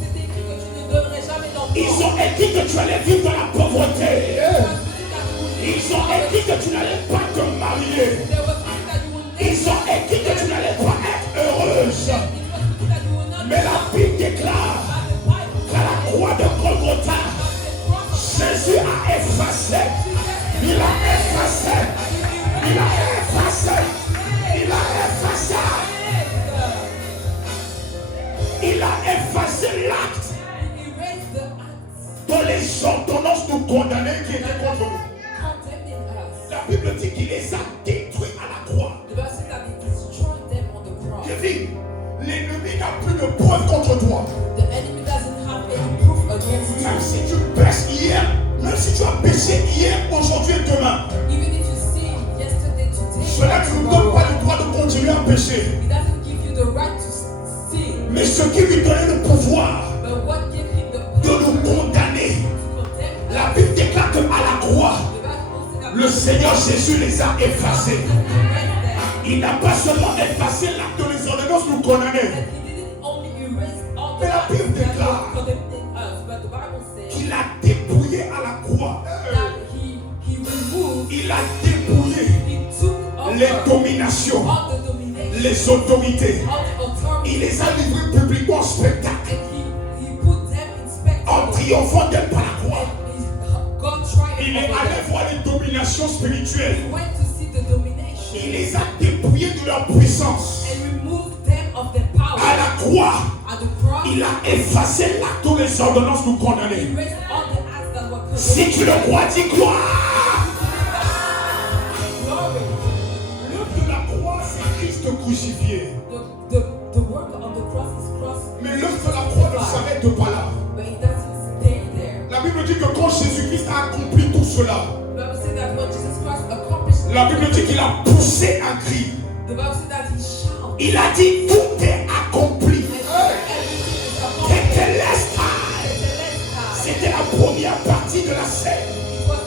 C'est écrit que tu ne donnerais jamais d'enfant. Ils ont écrit que tu allais vivre dans la pauvreté. It was written that you will Ils ont écrit que tu n'allais pas te marier. There was written that you will never Ils ont écrit que tu n'allais pas être heureuse. It was written that you will not Mais la Bible déclare have a wife. qu'à la croix de Golgotha, Jésus a effacé. Il a effacé. Il a effacé. Il a effacé. Il a effacé l'acte He erased the acts dont les ordonnances nous condamnaient qui étaient contre nous. condemning us. La Bible dit qu'il les a détruits à la croix. The Bible says that he destroyed them on the cross. Je dis, l'ennemi n'a plus de preuve contre toi. The enemy doesn't have any proof against you. Même si tu pèches hier, même si tu as péché hier, aujourd'hui et demain, Even if you sin yesterday, today, cela ne nous donne pas le droit de continuer à pécher. it doesn't give you the right to sin. Mais ce qui lui donnait le pouvoir But what gave him the de power nous condamner, to condemn us? la Bible déclare qu'à la croix, The Bible says that le Seigneur Jésus les a effacés. he erased them. Il n'a pas seulement effacé l'acte de les ordonnances nous condamner, And he didn't only erase all the Mais la acts Bible that déclare were condemning us, but the Bible says qu'il a dépouillé à la croix. that he removed, Il a dépouillé he took over les dominations, all the domination, les autorités. all the authority. Il les a livrés publiquement plutôt en spectacle, and he put them in en spectacle. triomphant d'elle par la croix. God triumphed Il est over allé them. voir les dominations spirituelles. He went to see the Il domination les a dépouillés de leur puissance. and removed them of their power. À la croix, At the cross, il a effacé là toutes les ordonnances nous he condamner. raised all the acts that were condemned. Si tu le crois, dis gloire. Glory. L'œuvre de la croix, c'est Christ crucifié. The work of the cross is cross. Mais l'œuvre de la croix ne s'arrête pas là. But it doesn't stay there. La Bible dit que quand Jésus-Christ a accompli tout cela, The Bible says that when Jesus Christ accomplished la Bible dit qu'il a poussé un cri. the Bible says that he shouted. Il a dit tout est accompli. Everything is accomplished. Tetelestai. Tetelestai. C'était la première partie de la scène. It was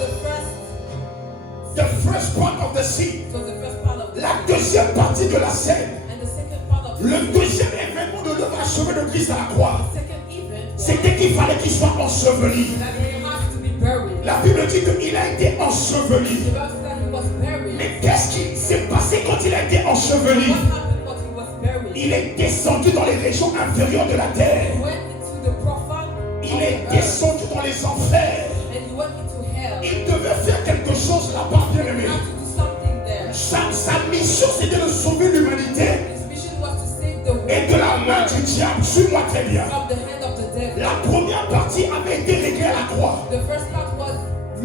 The first part of the scene. it was the first part of the La deuxième partie de la scène. and the second part of Le deuxième événement de l'achèvement de Christ à la croix, the second event was c'était qu'il fallait qu'il soit enseveli. that he has to be buried. La Bible dit qu'il a été enseveli. The Bible says that he was buried. Mais qu'est-ce qui s'est passé quand il a été enseveli? What happened was he was buried. Il est descendu dans les régions inférieures de la terre. He went into the profound Il of est the earth, descendu dans les enfers. and he went into hell. Il devait faire quelque chose là-bas, bien He aimé. had to do something there. Sa mission, c'était de sauver l'humanité His mission was to save the world et de la main du diable. Suis-moi très bien. from the hand of the devil. La première partie avait été réglée à la croix. The first part was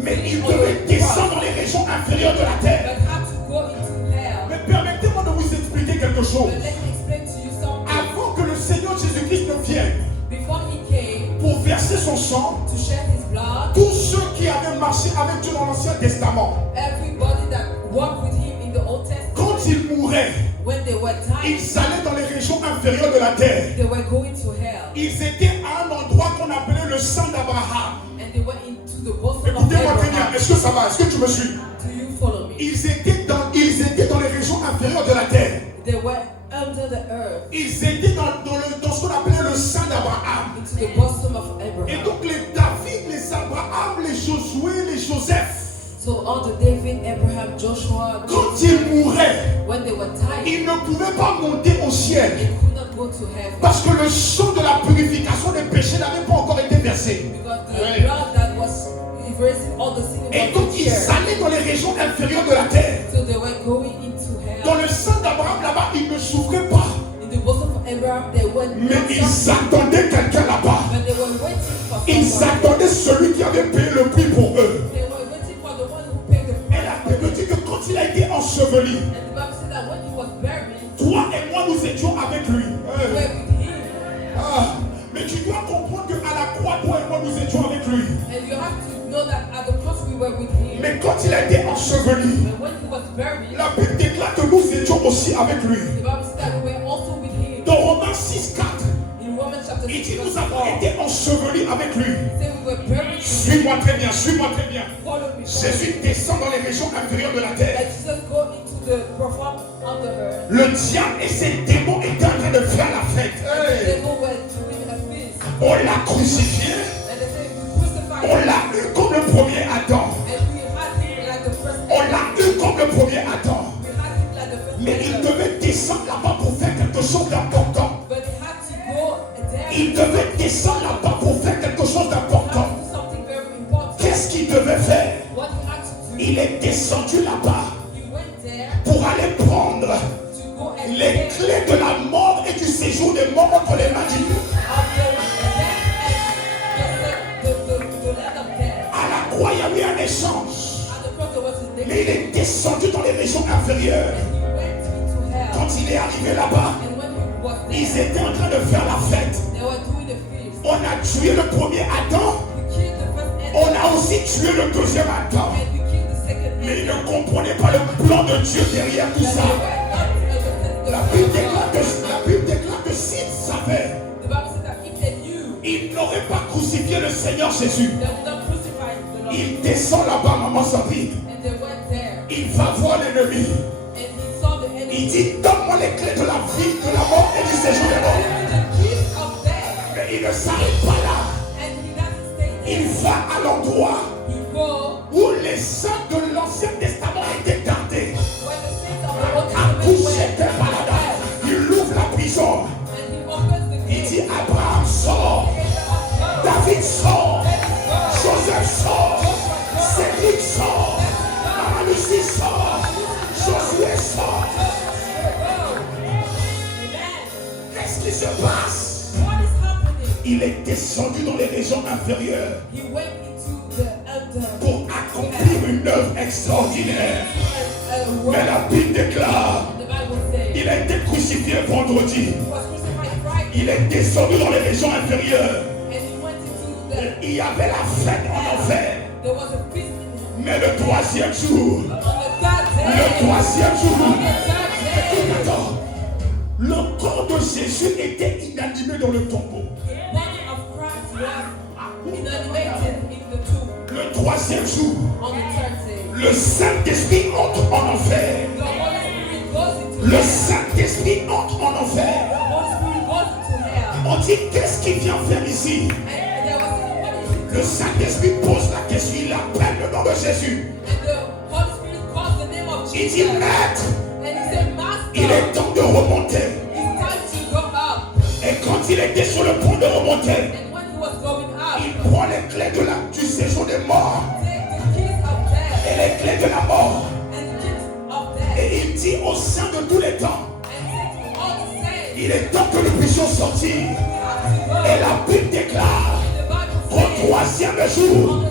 Mais il on the devait cross, descendre dans les régions inférieures de la terre. but had to go into hell. Mais permettez-moi de vous expliquer quelque chose. But let me explain to you something. Avant que le Seigneur Jésus-Christ ne vienne Before he came pour verser son sang, to shed his blood, tous ceux qui avaient marché avec Dieu dans l'Ancien Testament, everybody that walked with him in the Old Testament, quand ils mouraient, when they were dying, ils allaient dans les régions inférieures de la terre. they were going to hell. Ils étaient à un endroit qu'on appelait le sang d'Abraham. And they went into the bosom of Écoutez-moi très bien, Abraham. est-ce que ça va? Est-ce que tu me suis? Do you follow me? Ils étaient dans les régions inférieures de la terre. They were under the earth, Ils étaient dans ce qu'on appelait le sang d'Abraham. into the bosom of Et Abraham. donc les David, les Abraham, les Josué, les Joseph, So all the David, Abraham, Joshua, quand ils mouraient, when they were tired, ils ne pouvaient pas monter au ciel. they could not go to heaven Parce que le sang de la purification des péchés n'avait pas encore été versé. because the blood that was erasing all the sin Et was donc not ils here. allaient dans les régions inférieures de la terre. So they were going into Dans hell. le sang d'Abraham là-bas, ils ne souffraient pas. In the bosom of Abraham, they were Mais not ils suffering, attendaient quelqu'un là-bas. but they were waiting for Ils someone. attendaient celui qui avait payé le prix pour eux. They were waiting for the one who paid the Et la price. Bible dit que quand il a été enseveli, And the Bible said that when he was buried, toi et moi nous étions avec lui. we were with him. Ah, mais tu dois comprendre qu'à la croix, toi et moi nous étions avec lui. And you have to know that at the cross we were with him. Mais quand il a été enseveli, And when he was buried, la Bible déclare que nous étions aussi avec lui. the Bible said that we were also with him. Dans Romains 6,4, In Romans chapter il 6, dit nous verse avons 4, été ensevelis avec lui. say we were buried with him. Suis-moi très bien, suis-moi très bien. Follow me. Jésus descend dans les régions inférieures de la terre. And Jesus go into the profound of the earth. Le diable et ses démons étaient en train de faire la fête. The devil were doing a feast. On l'a crucifié, And they say we crucified on him. l'a eu comme le premier Adam. And we had him like the first On Adam. l'a eu comme le premier Adam. We had him like the first Mais il Adam. devait descendre là-bas pour faire quelque chose d'important. But he had to go there. Il devait descendre là-bas pour faire quelque chose He had d'important. to do something very important. Qu'est-ce qu'il devait faire? What he had to do, Il est descendu là-bas he went there pour aller prendre to go and les take clés de la mort et du séjour des morts entre les mains du Dieu. of the land of death. À la croix, il y a eu un échange. At the cross there was a Mais il est descendu dans les régions inférieures. He went into hell. Quand il est arrivé là-bas, And when he was ils there, étaient en train de faire la fête. they were doing a feast. On a tué le premier Adam. We killed the first On Adam. a aussi tué le deuxième Adam. And we killed the second Mais ils Adam. ne comprenaient pas le plan de Dieu derrière tout And they ça. were not understanding the La plan Bible of déclare God. que s'ils savaient, The Bible said that if they knew, ils n'auraient pas crucifié le Seigneur Jésus. they would not crucify the Lord. Il descend là-bas, maman Sandrine. And they went there. Il va voir l'ennemi. And he saw the enemy. Il dit, donne-moi les clés de la vie, de la mort et du séjour des morts. The keys of death. Mais il ne s'arrête pas là. And he doesn't stay there. Il va à l'endroit He go où les saints de l'Ancien Testament étaient gardés. where the saints of the Old À Testament coucher were. des malades. Il ouvre la prison. And he opens the Il gate. dit, qui se passe? What is happening? Il est descendu dans les régions inférieures He went into the under. pour accomplir une œuvre extraordinaire. Mais la Bible déclare, The Bible says il a été crucifié vendredi. he was crucified Friday Il est descendu dans les régions inférieures. and he went into the. Il y avait la fête en enfer. There was a feast in heaven. Mais le troisième jour, On the third day. le troisième jour, On the third day. attends, le corps de Jésus était inanimé dans le tombeau. The body of Christ was inanimated in the tomb. Le troisième jour, On the third day. le Saint-Esprit entre en enfer. The Holy Spirit goes into Le hell. Saint-Esprit entre en The enfer. Holy Spirit goes into hell. On dit, qu'est-ce qu'il vient faire ici? And there was what is it? Le Saint-Esprit pose la question, il appelle le nom de Jésus. And the Holy Spirit calls the name of Il Jesus. dit, Maître, And he said, Master, il est temps de remonter. it's time to go up. Et quand il était sur le point de remonter, And when he was going up, il prend les clés du séjour des morts take the keys of death et les clés de la mort. and the keys of death Et il dit au sein de tous les temps, and say to all the saints, il est temps que nous puissions sortir. we have to go. Et la Bible déclare, The Bible au says, troisième jour,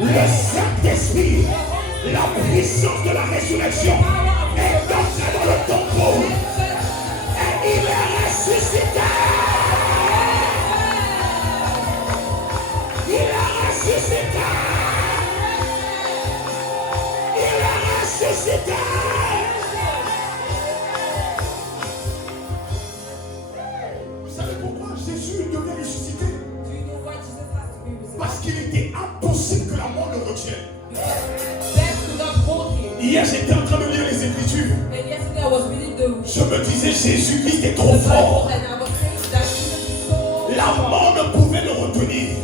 le Saint-Esprit, la puissance de la résurrection, est entré dans le tombeau et il est ressuscité. Il est ressuscité. Il est ressuscité. Vous savez pourquoi Jésus devait ressusciter? do you know why Jesus has to be resurrected? Parce qu'il était impossible que la mort le retienne. Because death could not hold him. Hier, j'étais en train de lire les Écritures. And yesterday I was reading the Je me disais, Jésus-Christ est trop Bible fort. and I was saying that Jesus is so La strong. mort ne pouvait le retenir.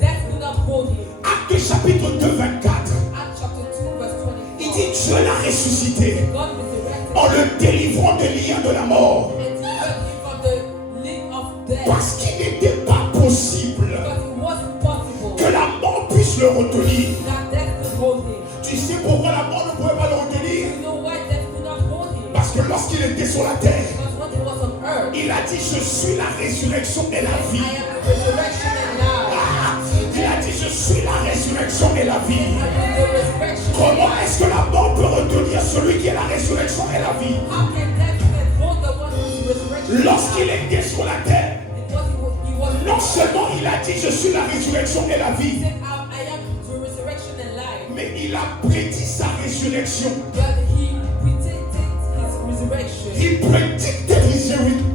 Death could not hold him. Acte chapitre 2, 24. Acts chapter 2 verse 24. Il dit, Dieu l'a ressuscité God resurrected en le délivrant des liens de la mort. and delivered him from the link of death. Parce qu'il n'était pas possible Because it wasn't possible que la mort puisse le retenir. that death could hold him. Tu sais pourquoi la mort ne pouvait pas le retenir? You know why death could not hold him? Parce que lorsqu'il était sur la terre, Because when he was on earth, il a dit, je suis la résurrection et la vie. I am the resurrection and life. Ah, il a dit, je suis la résurrection et la vie. I am the resurrection. Comment est-ce que la mort peut retenir celui qui est la résurrection et la vie? How can death hold the one who is resurrection? Lorsqu'il était sur la terre, He was non seulement il a dit, je suis la résurrection et la vie, said, I am the resurrection and life. mais il a prédit sa résurrection. But he predicted his resurrection. Il prédictait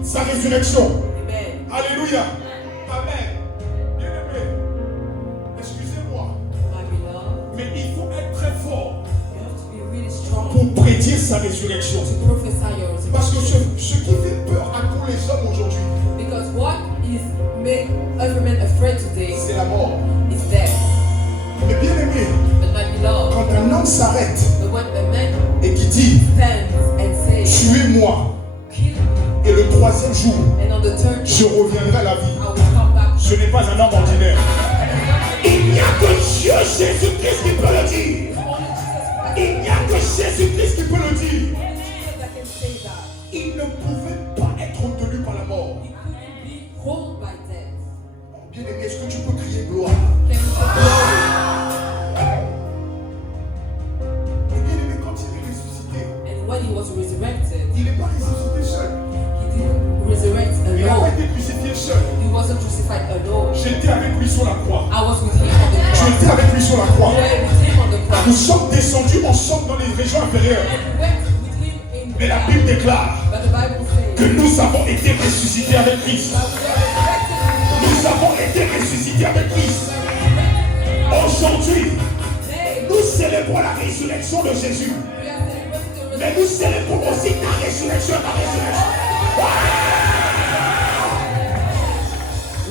sa résurrection. Amen. Alléluia. Amen. Bien-aimé, excusez-moi, My beloved, mais il faut être très fort you have to be really strong pour prédire sa résurrection. to prophesy your Parce que resurrection. ce qui fait peur à tous les hommes aujourd'hui, Because what is make every man afraid today c'est la mort. is death. Mais bien aimé, But my beloved, quand un homme s'arrête but when a man et qui dit, stands and says, tuez-moi, kill me, et le troisième jour, and on the third je day, reviendrai à la vie. I will come back. Ce n'est pas un homme ordinaire. Il n'y a que Dieu, Jésus-Christ qui peut le dire. Only Jesus Christ. Il n'y a que Jésus-Christ qui peut le dire. Only Jesus that can say that. Il ne pouvait pas être retenu par la mort. He couldn't be held by death. Bien-aimé, est-ce que tu peux crier gloire? Can you say glory? Et bien-aimé, quand il est ressuscité, And when he was resurrected, il n'est pas ressuscité seul. he didn't resurrect Il n'a pas alone. été crucifié seul. He wasn't crucified alone. J'étais avec lui sur la croix. I was with him on the cross. J'étais avec lui sur la croix. We were with him on the Nous cross. sommes descendus ensemble dans les régions inférieures. And we went with him in Mais la death. Bible déclare But the Bible says que nous avons été ressuscités avec Christ. that we were resurrected with him. Nous avons été ressuscités avec Christ. We were resurrected Aujourd'hui, today. nous célébrons la résurrection de Jésus. We are celebrating the Mais nous célébrons aussi ta résurrection, ta résurrection.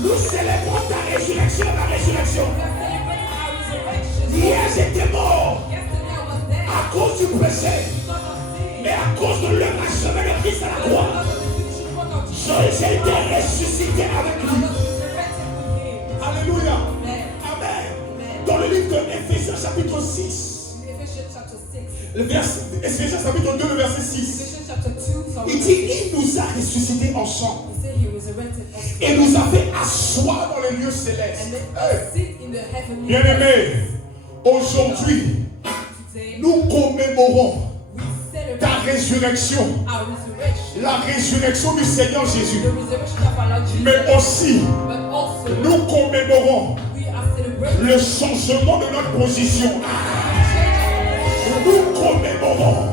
Nous célébrons ta résurrection, ta résurrection. We are celebrating our resurrection. Hier, j'étais mort Yesterday I was dead à cause du péché, because of sin. mais à cause de l'œuvre achevée de Christ à la croix. Because of the finishing work of Jesus. J'ai été ressuscité avec I lui. was resurrected with him. Alléluia. Amen. Amen. Amen. Dans le livre d'Éphésiens chapitre 6, In Ephesians chapter 6. Éphésiens chapitre 2, le verset 6, Ephesians chapter 2, sorry. il dit, il nous a ressuscités ensemble He said he resurrected et nous a fait asseoir dans les lieux célestes. And then Hey. sit in the heavenly Bien-aimés, aujourd'hui, today. nous commémorons We celebrate ta résurrection, our resurrection, la résurrection du Seigneur Jésus. the resurrection of our Lord Jesus. Mais aussi, But also, nous commémorons we are celebrating le changement de notre position. Nous commémorons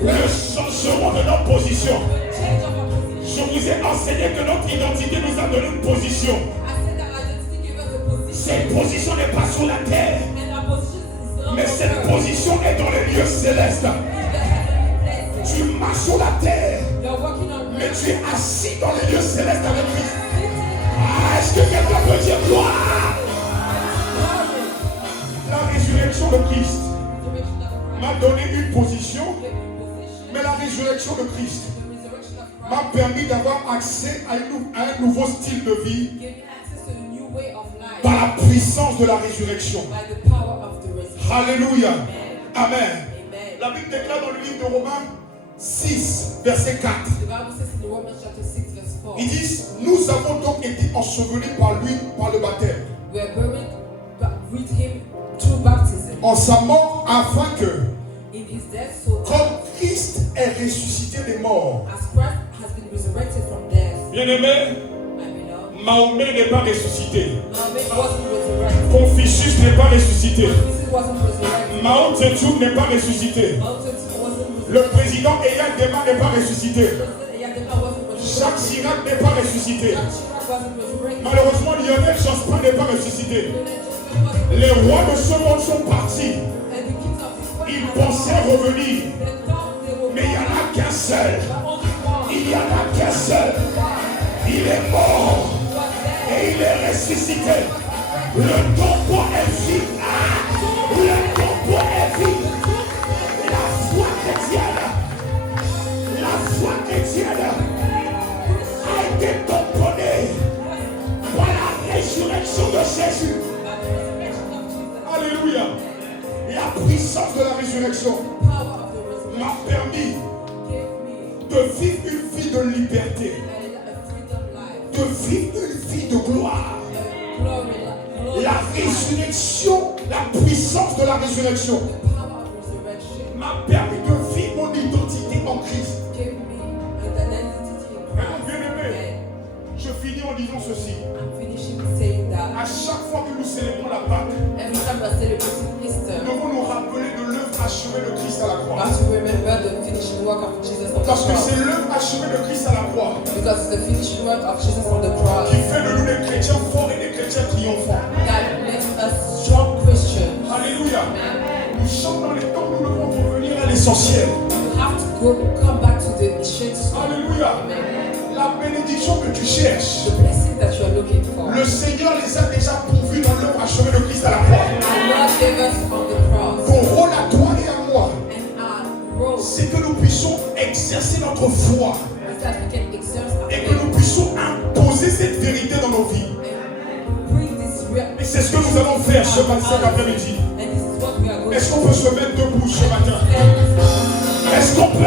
le changement de notre position. the change of our position. Je vous ai enseigné que notre identité nous a donné une position. I said that our identity gave us a position, Cette position n'est pas sur la terre, and our position is not mais on cette earth. position est dans les lieux célestes. It's the heavenly places. Tu marches sur la terre, You are walking on mais earth. tu es assis dans les lieux célestes avec Christ. Sitting. Ah, est-ce que quelqu'un peut dire gloire? La résurrection de Christ Resurrection of Christ. m'a donné une position, Gave you position. mais la résurrection de Christ The resurrection of Christ m'a permis d'avoir accès à un nouveau style de vie gave you access to a new way of life par la puissance de la résurrection. by the power of the resurrection. Alléluia. Amen. Amen. Amen. La Bible déclare dans le livre de Romains 6, verset 4. The Bible says in Romans chapter 6 verse 4, Ils disent, nous avons donc été ensevelis par lui, par le baptême, we are buried with him through baptism en sa mort, afin que, in his death, so comme Christ est ressuscité des morts. as Christ has been resurrected from death. Bien-aimé, I mean, Mahomet n'est pas ressuscité. Mohammed wasn't resurrected. Confucius n'est pas ressuscité. Jesus wasn't resurrected. Mao Zedong n'est pas ressuscité. Mao Zedong wasn't Le resurrected. président Eyad Dema n'est pas ressusité. President Yadema wasn't Jacques resurrected. Chirac n'est pas ressuscité. Jacques Chirac wasn't resurrected. Malheureusement, Lionel Jospin n'est pas ressuscité. Les rois de ce monde sont partis. And the kings of this world Ils have pensaient gone. revenir. They thought they were Mais il n'y en a qu'un seul. but only one Il n'y en a qu'un seul. Il est mort was there. et il est ressuscité. Le tombeau est vide. Ah, le tombeau est vide. La foi chrétienne, a été tamponnée par la résurrection de Jésus. By the resurrection of Jesus, Alléluia. La puissance de la résurrection the power of the resurrection m'a permis gave me de vivre une vie de liberté, a freedom life, de vivre une vie de gloire. a glory La life. résurrection, la puissance de la résurrection The power of resurrection m'a permis de vivre mon identité en Christ. gave me an identity in Maintenant, Christ. bien-aimé, je finis en disant ceci. I'm finishing saying that À chaque fois que nous célébrons la Pâque, every time we're celebrating Easter, nous devons nous rappeler de l'œuvre achevée de Christ à la we croix. have to remember the finishing work of Jesus on the Parce que cross. c'est l'œuvre achevée de Christ à la croix Because it's the finishing work of Jesus on the cross qui fait de nous des chrétiens forts et des chrétiens triomphants. that makes us strong Christians. Alléluia. Nous sommes dans les temps où nous devons revenir à l'essentiel. You have to come back to the essential. Alléluia. La bénédiction que tu cherches, The blessing that you are looking for. le Seigneur les a déjà pourvus dans l'œuvre achevée de Christ à la croix. And Lord gave us on the cross. Ton rôle à toi et à moi, And our role c'est que nous puissions exercer notre foi is that we can exert our et que faith nous puissions imposer cette vérité dans nos vies. and bring this real. Et c'est ce que nous allons faire cet après-midi. And this is what we are going Est-ce to qu'on peut se mettre debout ce matin? do. Est-ce qu'on peut